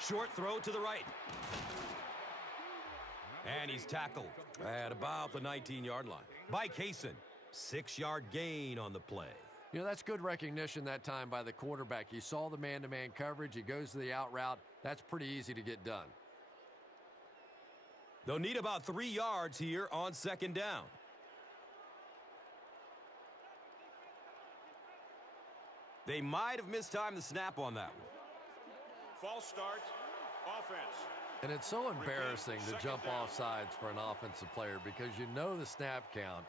Short throw to the right. And he's tackled at about the 19-yard line by Kaysen. 6-yard gain on the play. You know, that's good recognition that time by the quarterback. He saw the man-to-man coverage. He goes to the out route. That's pretty easy to get done. They'll need about 3 yards here on 2nd down. They might have mistimed the snap on that one. False start, offense. And it's so embarrassing to jump off sides for an offensive player because you know the snap count.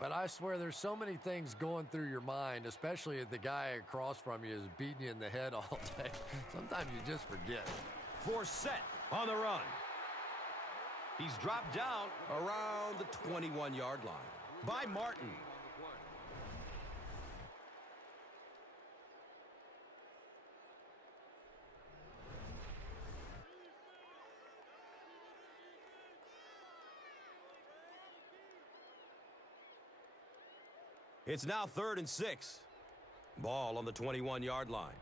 But I swear there's so many things going through your mind, especially if the guy across from you is beating you in the head all day. Sometimes you just forget. Forsett on the run. He's dropped down around the 21-yard line by Martin. It's now 3rd and 6. Ball on the 21-yard line.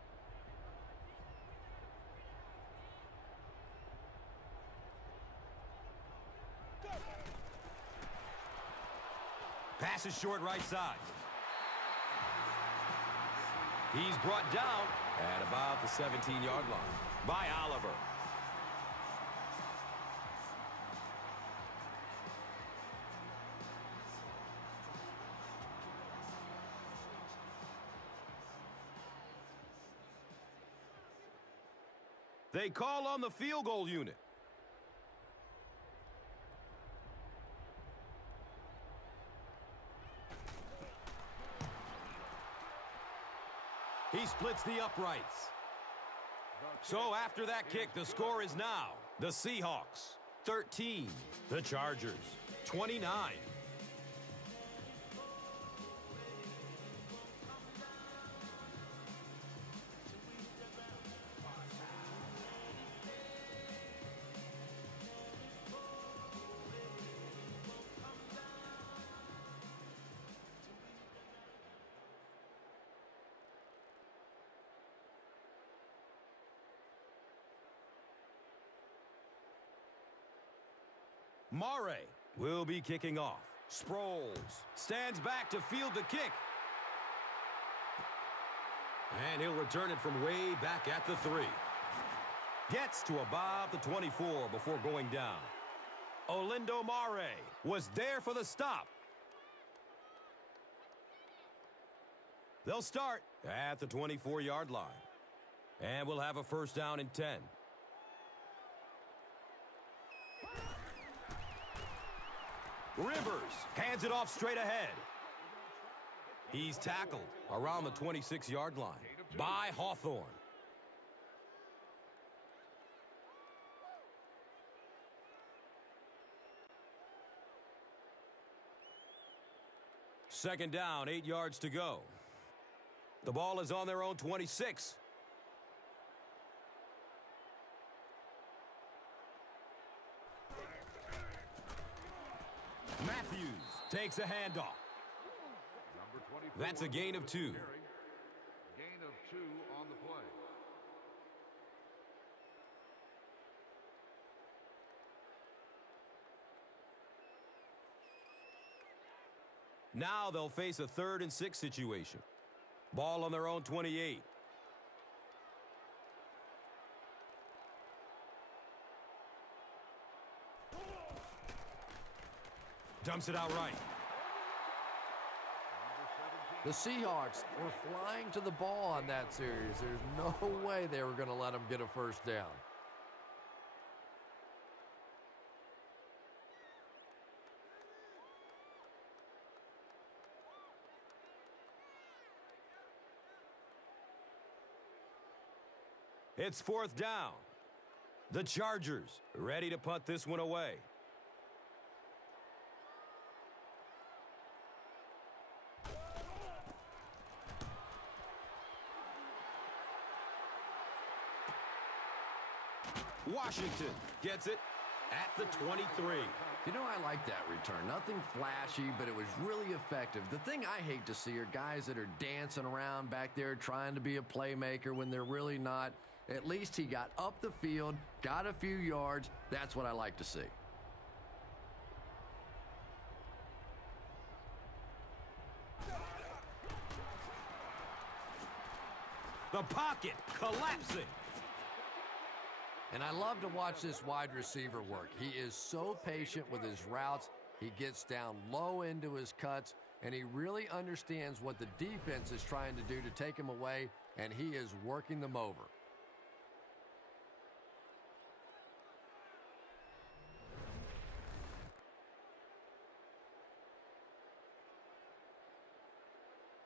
Pass is short right side. He's brought down at about the 17-yard line by Oliver. They call on the field goal unit. He splits the uprights. So after that kick, the score is now the Seahawks 13, the Chargers 29. Murray will be kicking off. Sproles stands back to field the kick. And he'll return it from way back at the 3. Gets to about the 24 before going down. Olindo Murray was there for the stop. They'll start at the 24-yard line. And we'll have a first down and 10. Rivers hands it off straight ahead. He's tackled around the 26-yard line by Hawthorne. Second down, 8 yards to go. The ball is on their own 26. Matthews takes a handoff. That's a gain of 2. Gain of 2 on the play. Now they'll face a 3rd and 6 situation. Ball on their own 28. Dumps it out right. The Seahawks were flying to the ball on that series. There's no way they were going to let them get a first down. It's 4th down. The Chargers ready to punt this one away. Washington gets it at the 23. You know, I like that return. Nothing flashy, but it was really effective. The thing I hate to see are guys that are dancing around back there trying to be a playmaker when they're really not. At least he got up the field, got a few yards. That's what I like to see. The pocket collapsing. And I love to watch this wide receiver work. He is so patient with his routes. He gets down low into his cuts, and he really understands what the defense is trying to do to take him away, and he is working them over.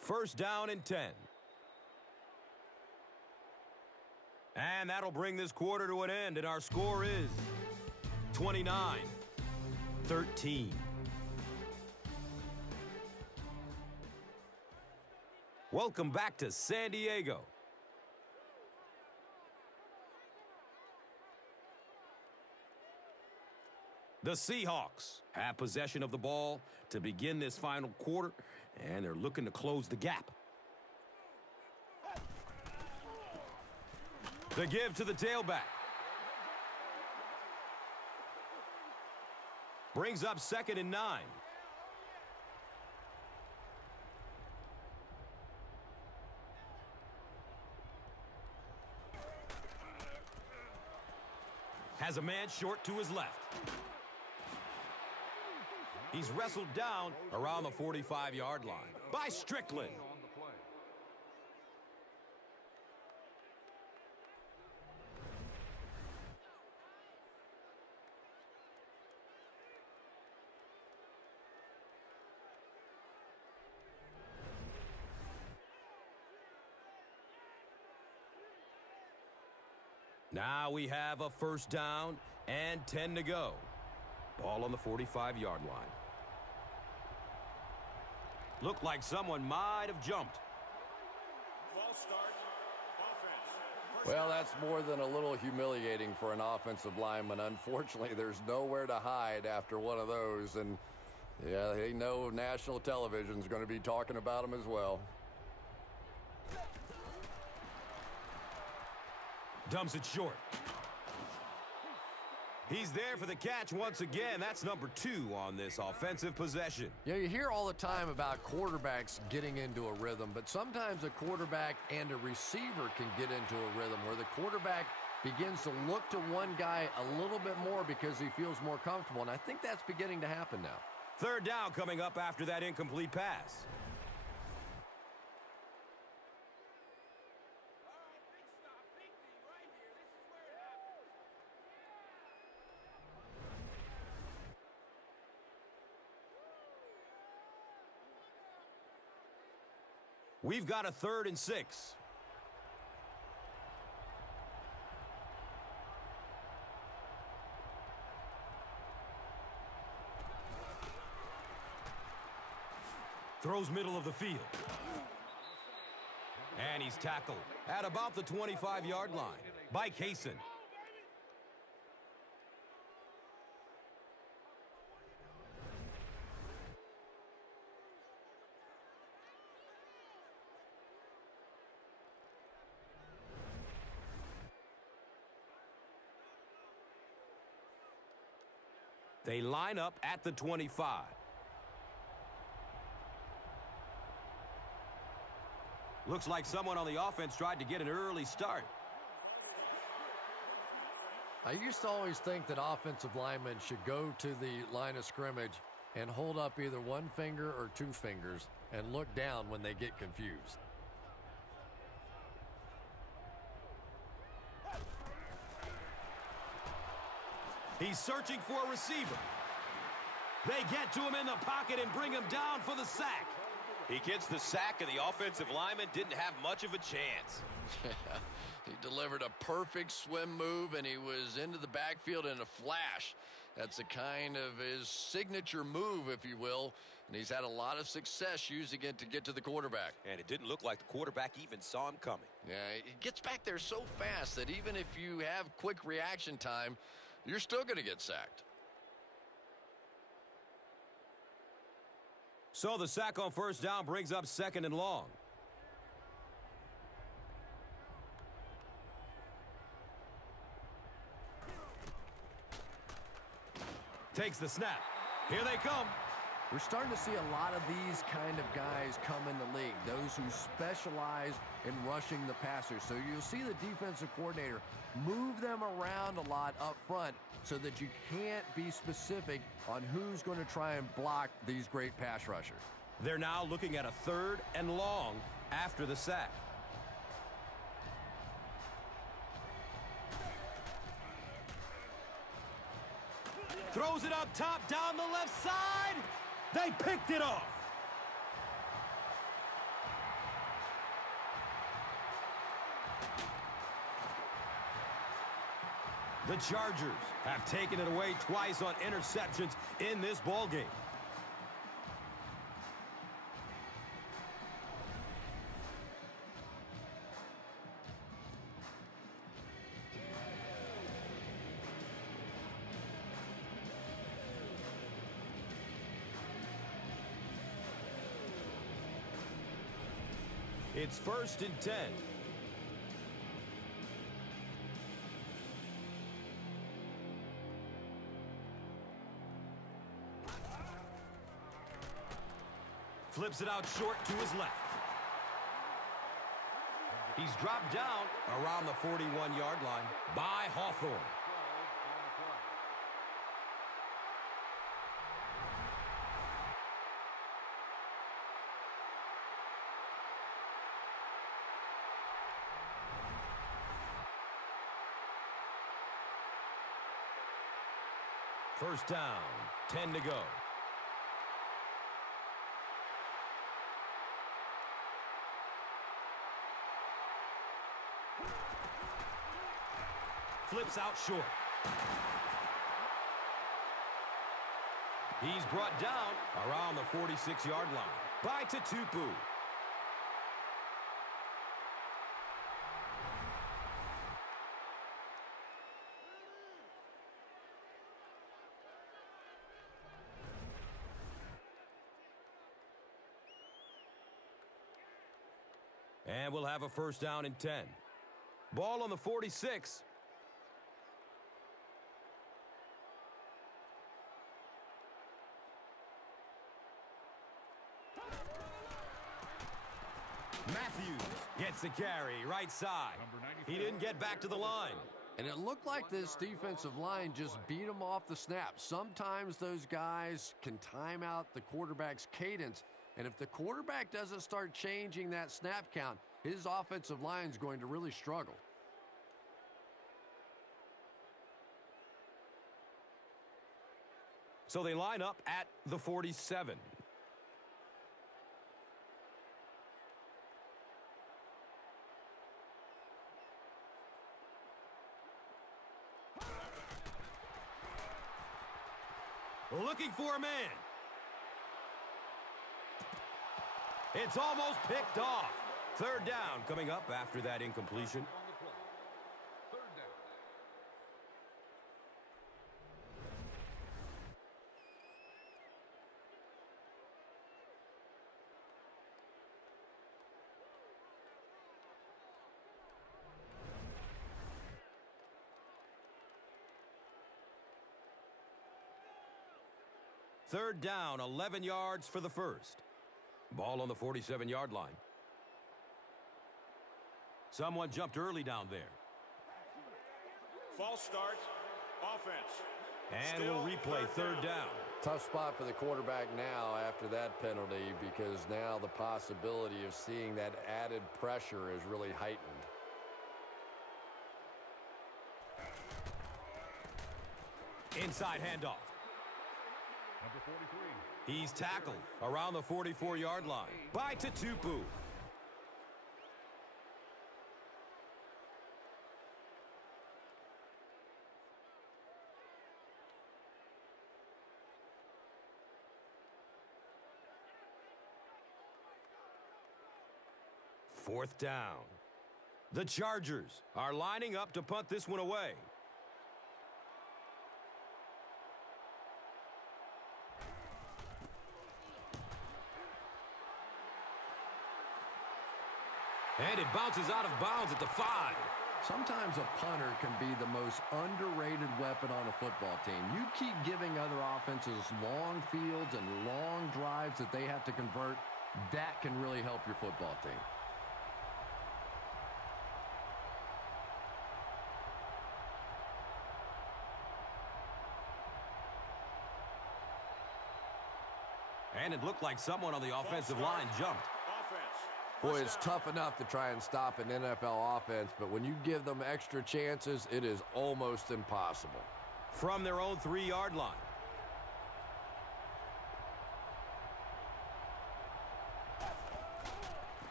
First down and 10. And that'll bring this quarter to an end, and our score is 29-13. Welcome back to San Diego. The Seahawks have possession of the ball to begin this final quarter, And they're looking to close the gap. The give to the tailback. Brings up 2nd and 9. Has a man short to his left. He's wrestled down around the 45-yard line by Strickland. Now we have a 1st down and 10 to go. Ball on the 45-yard line. Looked like someone might have jumped. Ball start. Offense. Well, that's more than a little humiliating for an offensive lineman. Unfortunately, there's nowhere to hide after one of those. And, yeah, they know national television is going to be talking about them as well. Dumps it short. He's there for the catch once again. That's number 2 on this offensive possession. Yeah, you hear all the time about quarterbacks getting into a rhythm, but sometimes a quarterback and a receiver can get into a rhythm where the quarterback begins to look to one guy a little bit more because he feels more comfortable, and I think that's beginning to happen now. 3rd down coming up after that incomplete pass. We've got a 3rd and 6. Throws middle of the field. And he's tackled at about the 25-yard line by Kaysen. They line up at the 25. Looks like someone on the offense tried to get an early start. I used to always think that offensive linemen should go to the line of scrimmage and hold up either one finger or 2 fingers and look down when they get confused. He's searching for a receiver. They get to him in the pocket and bring him down for the sack. He gets the sack, and the offensive lineman didn't have much of a chance. He delivered a perfect swim move, and he was into the backfield in a flash. That's a kind of his signature move, if you will, and he's had a lot of success using it to get to the quarterback. And it didn't look like the quarterback even saw him coming. Yeah, he gets back there so fast that even if you have quick reaction time, you're still going to get sacked. So the sack on 1st down brings up 2nd and long. Takes the snap. Here they come. We're starting to see a lot of these kind of guys come in the league, those who specialize in rushing the passer. So you'll see the defensive coordinator move them around a lot up front so that you can't be specific on who's going to try and block these great pass rushers. They're now looking at a 3rd and long after the sack. Throws it up top, down the left side. They picked it off. The Chargers have taken it away twice on interceptions in this ballgame. It's 1st and 10. Flips it out short to his left. He's dropped down around the 41-yard line by Hawthorne. First down, 10 to go. Flips out short. He's brought down around the 46-yard line by Tutupu. And we'll have a first down and 10. Ball on the 46. Matthews gets the carry right side. He didn't get back to the line. And it looked like this defensive line just beat him off the snap. Sometimes those guys can time out the quarterback's cadence. And if the quarterback doesn't start changing that snap count, his offensive line is going to really struggle. So they line up at the 47. Looking for a man. It's almost picked off. Third down coming up after that incompletion. Third down. Third down, 11 yards for the first. Ball on the 47-yard line. Someone jumped early down there. False start. Offense. And we'll replay third down. Tough spot for the quarterback now after that penalty, because now the possibility of seeing that added pressure is really heightened. Inside handoff. Number 43. He's tackled around the 44-yard line by Tutupu. Fourth down. The Chargers are lining up to punt this one away. And it bounces out of bounds at the 5. Sometimes a punter can be the most underrated weapon on a football team. You keep giving other offenses long fields and long drives that they have to convert, that can really help your football team. And it looked like someone on the offensive line jumped. Boy, it's tough enough to try and stop an NFL offense, but when you give them extra chances, it is almost impossible. From their own 3-yard line.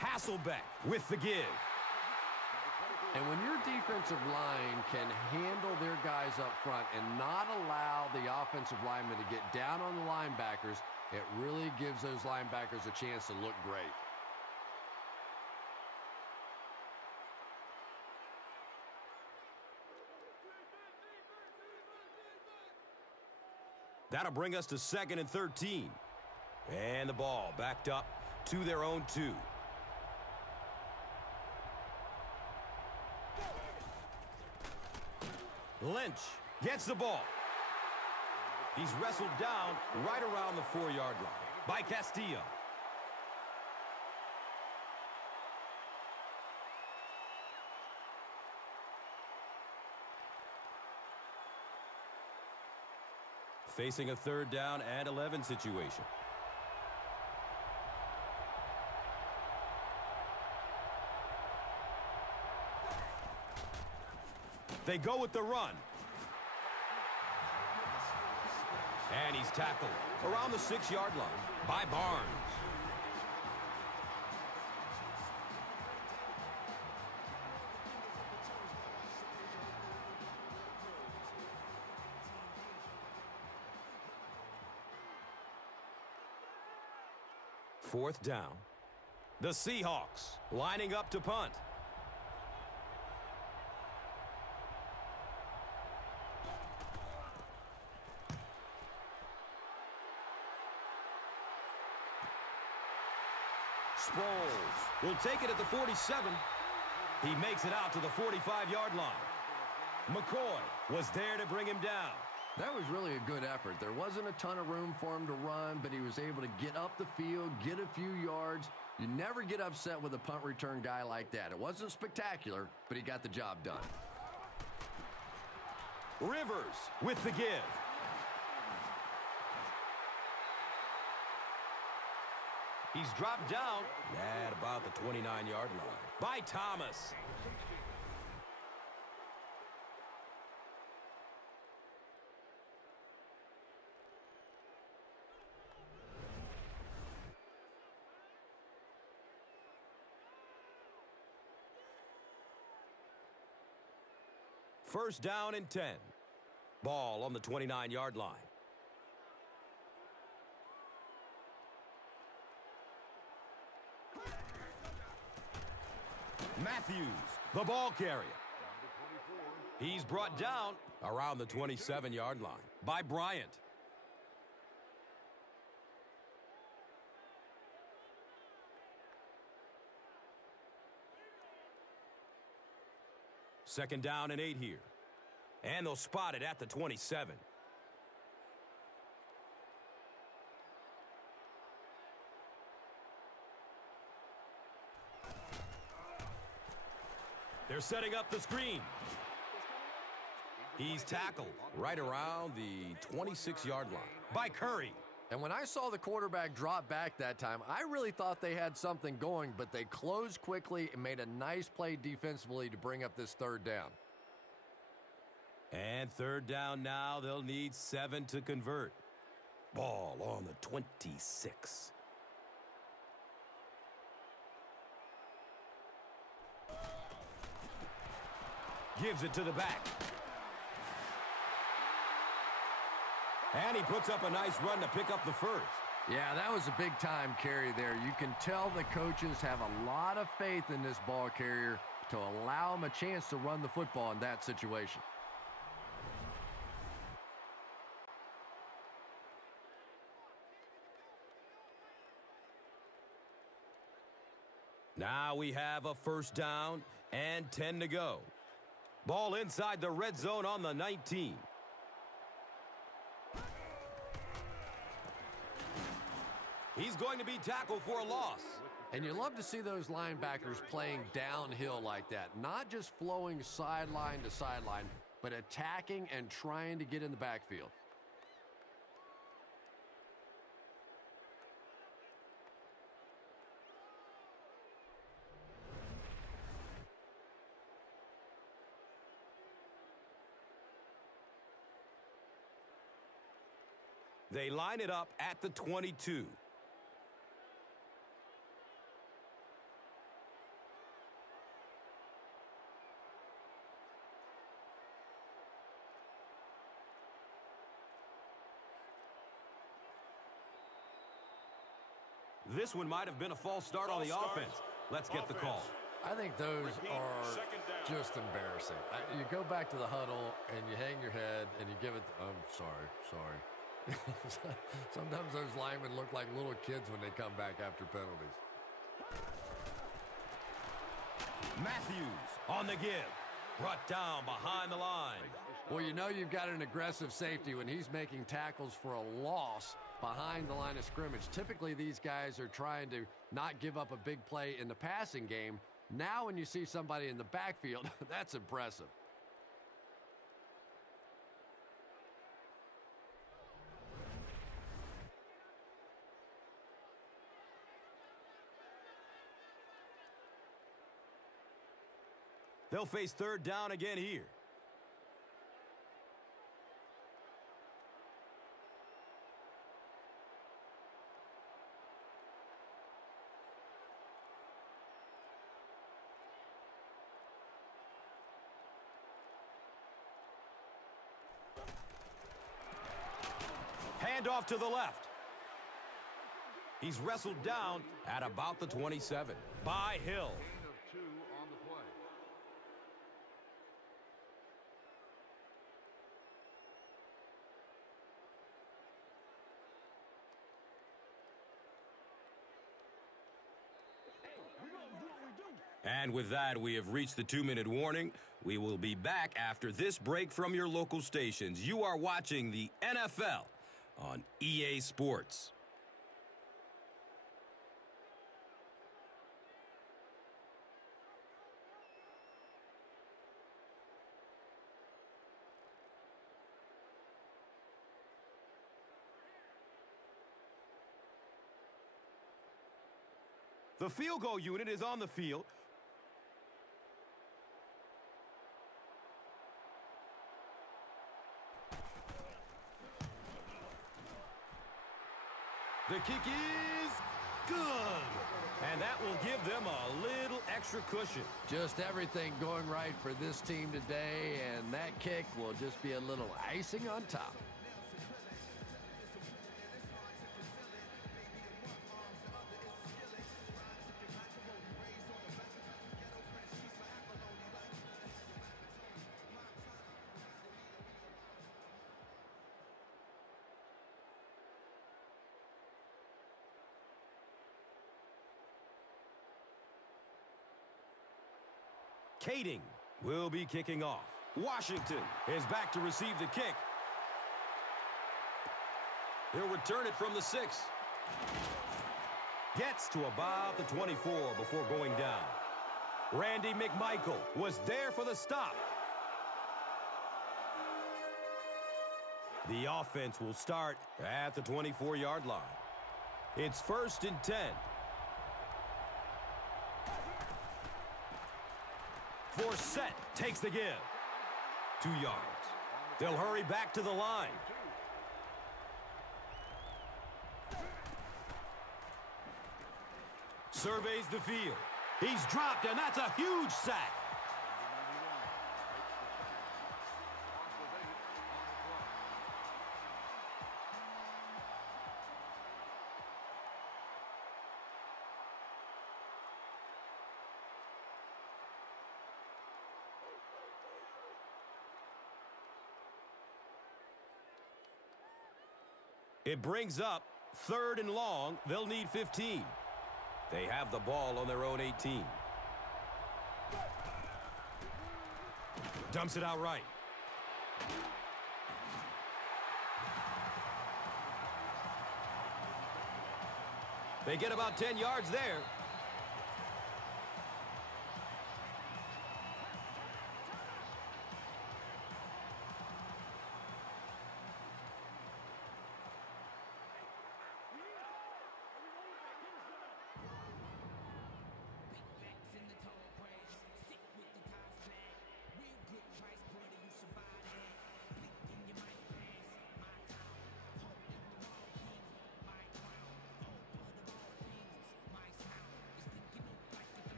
Hasselbeck with the give. And when your defensive line can handle their guys up front and not allow the offensive linemen to get down on the linebackers, it really gives those linebackers a chance to look great. That'll bring us to 2nd and 13. And the ball backed up to their own 2. Lynch gets the ball. He's wrestled down right around the 4-yard line by Castillo. Facing a 3rd down and 11 situation. They go with the run. And he's tackled around the 6-yard line by Barnes. Fourth down. The Seahawks lining up to punt. Sproles will take it at the 47. He makes it out to the 45-yard line. McCoy was there to bring him down. That was really a good effort. There wasn't a ton of room for him to run, but he was able to get up the field, get a few yards. You never get upset with a punt return guy like that. It wasn't spectacular, but he got the job done. Rivers with the give. He's dropped down at about the 29-yard line by Thomas. First down and 10. Ball on the 29-yard line. Matthews, the ball carrier. He's brought down around the 27-yard line by Bryant. Second down and 8 here. And they'll spot it at the 27. They're setting up the screen. He's tackled right around the 26-yard line by Curry. And when I saw the quarterback drop back that time, I really thought they had something going, but they closed quickly and made a nice play defensively to bring up this 3rd down. And 3rd down now. They'll need 7 to convert. Ball on the 26. Gives it to the back. And he puts up a nice run to pick up the first. Yeah, that was a big-time carry there. You can tell the coaches have a lot of faith in this ball carrier to allow him a chance to run the football in that situation. Now we have a first down and 10 to go. Ball inside the red zone on the 19. He's going to be tackled for a loss. And you love to see those linebackers playing downhill like that. Not just flowing sideline to sideline, but attacking and trying to get in the backfield. They line it up at the 22. This one might have been a false start on the offense. Let's get the call. I think those are just embarrassing. You go back to the huddle and you hang your head and you give it, I'm sorry. Sometimes those linemen look like little kids when they come back after penalties. Matthews on the give. Brought down behind the line. Well, you know you've got an aggressive safety when he's making tackles for a loss behind the line of scrimmage. Typically, these guys are trying to not give up a big play in the passing game. Now, when you see somebody in the backfield, that's impressive. They'll face third down again here. Handoff to the left. He's wrestled down at about the 27 by Hill. Gain of 2 on the play. And with that, we have reached the 2-minute warning. We will be back after this break from your local stations. You are watching the NFL on EA Sports. The field goal unit is on the field. The kick is good. And that will give them a little extra cushion. Just everything going right for this team today, and that kick will just be a little icing on top. Kading will be kicking off. Washington is back to receive the kick. He'll return it from the 6. Gets to about the 24 before going down. Randy McMichael was there for the stop. The offense will start at the 24-yard line. It's 1st and 10. Forsett takes the give. 2 yards. They'll hurry back to the line. Surveys the field. He's dropped, and that's a huge sack. It brings up 3rd and long. They'll need 15. They have the ball on their own 18. Dumps it out right. They get about 10 yards there.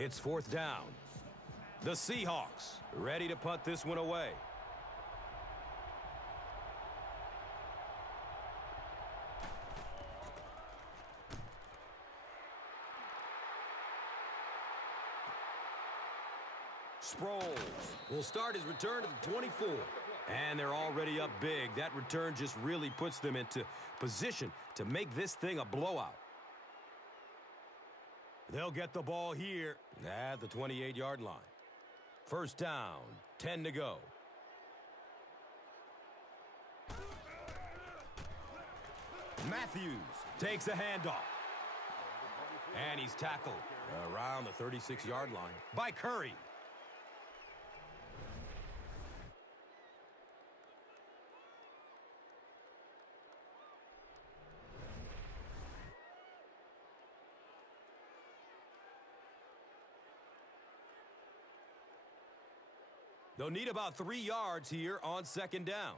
It's 4th down. The Seahawks ready to punt this one away. Sproles will start his return to the 24. And they're already up big. That return just really puts them into position to make this thing a blowout. They'll get the ball here at the 28-yard line. 1st down, 10 to go. Matthews takes a handoff. And he's tackled around the 36-yard line by Curry. They'll need about 3 yards here on second down.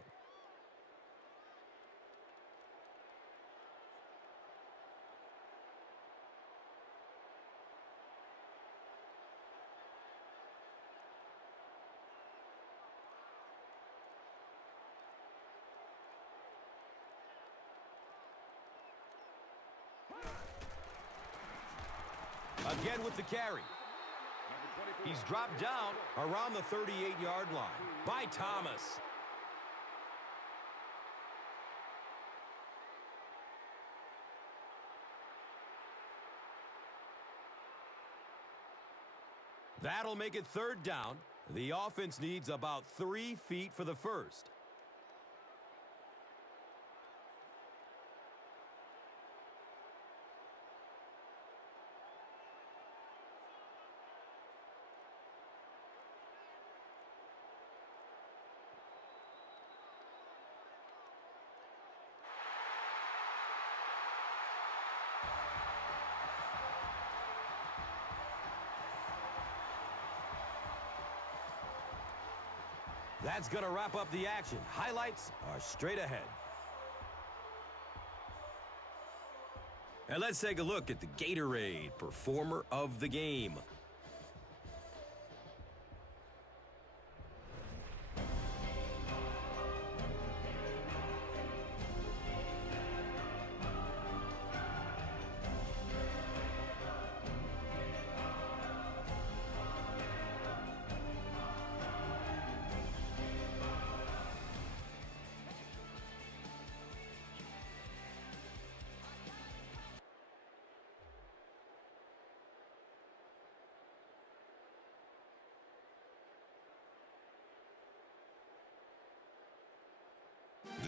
Again with the carry. He's dropped down around the 38-yard line by Thomas. That'll make it third down. The offense needs about 3 feet for the first. That's going to wrap up the action. Highlights are straight ahead. And let's take a look at the Gatorade Performer of the Game.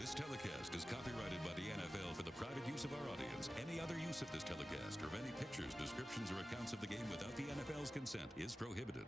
This telecast is copyrighted by the NFL for the private use of our audience. Any other use of this telecast or of any pictures, descriptions, or accounts of the game without the NFL's consent is prohibited.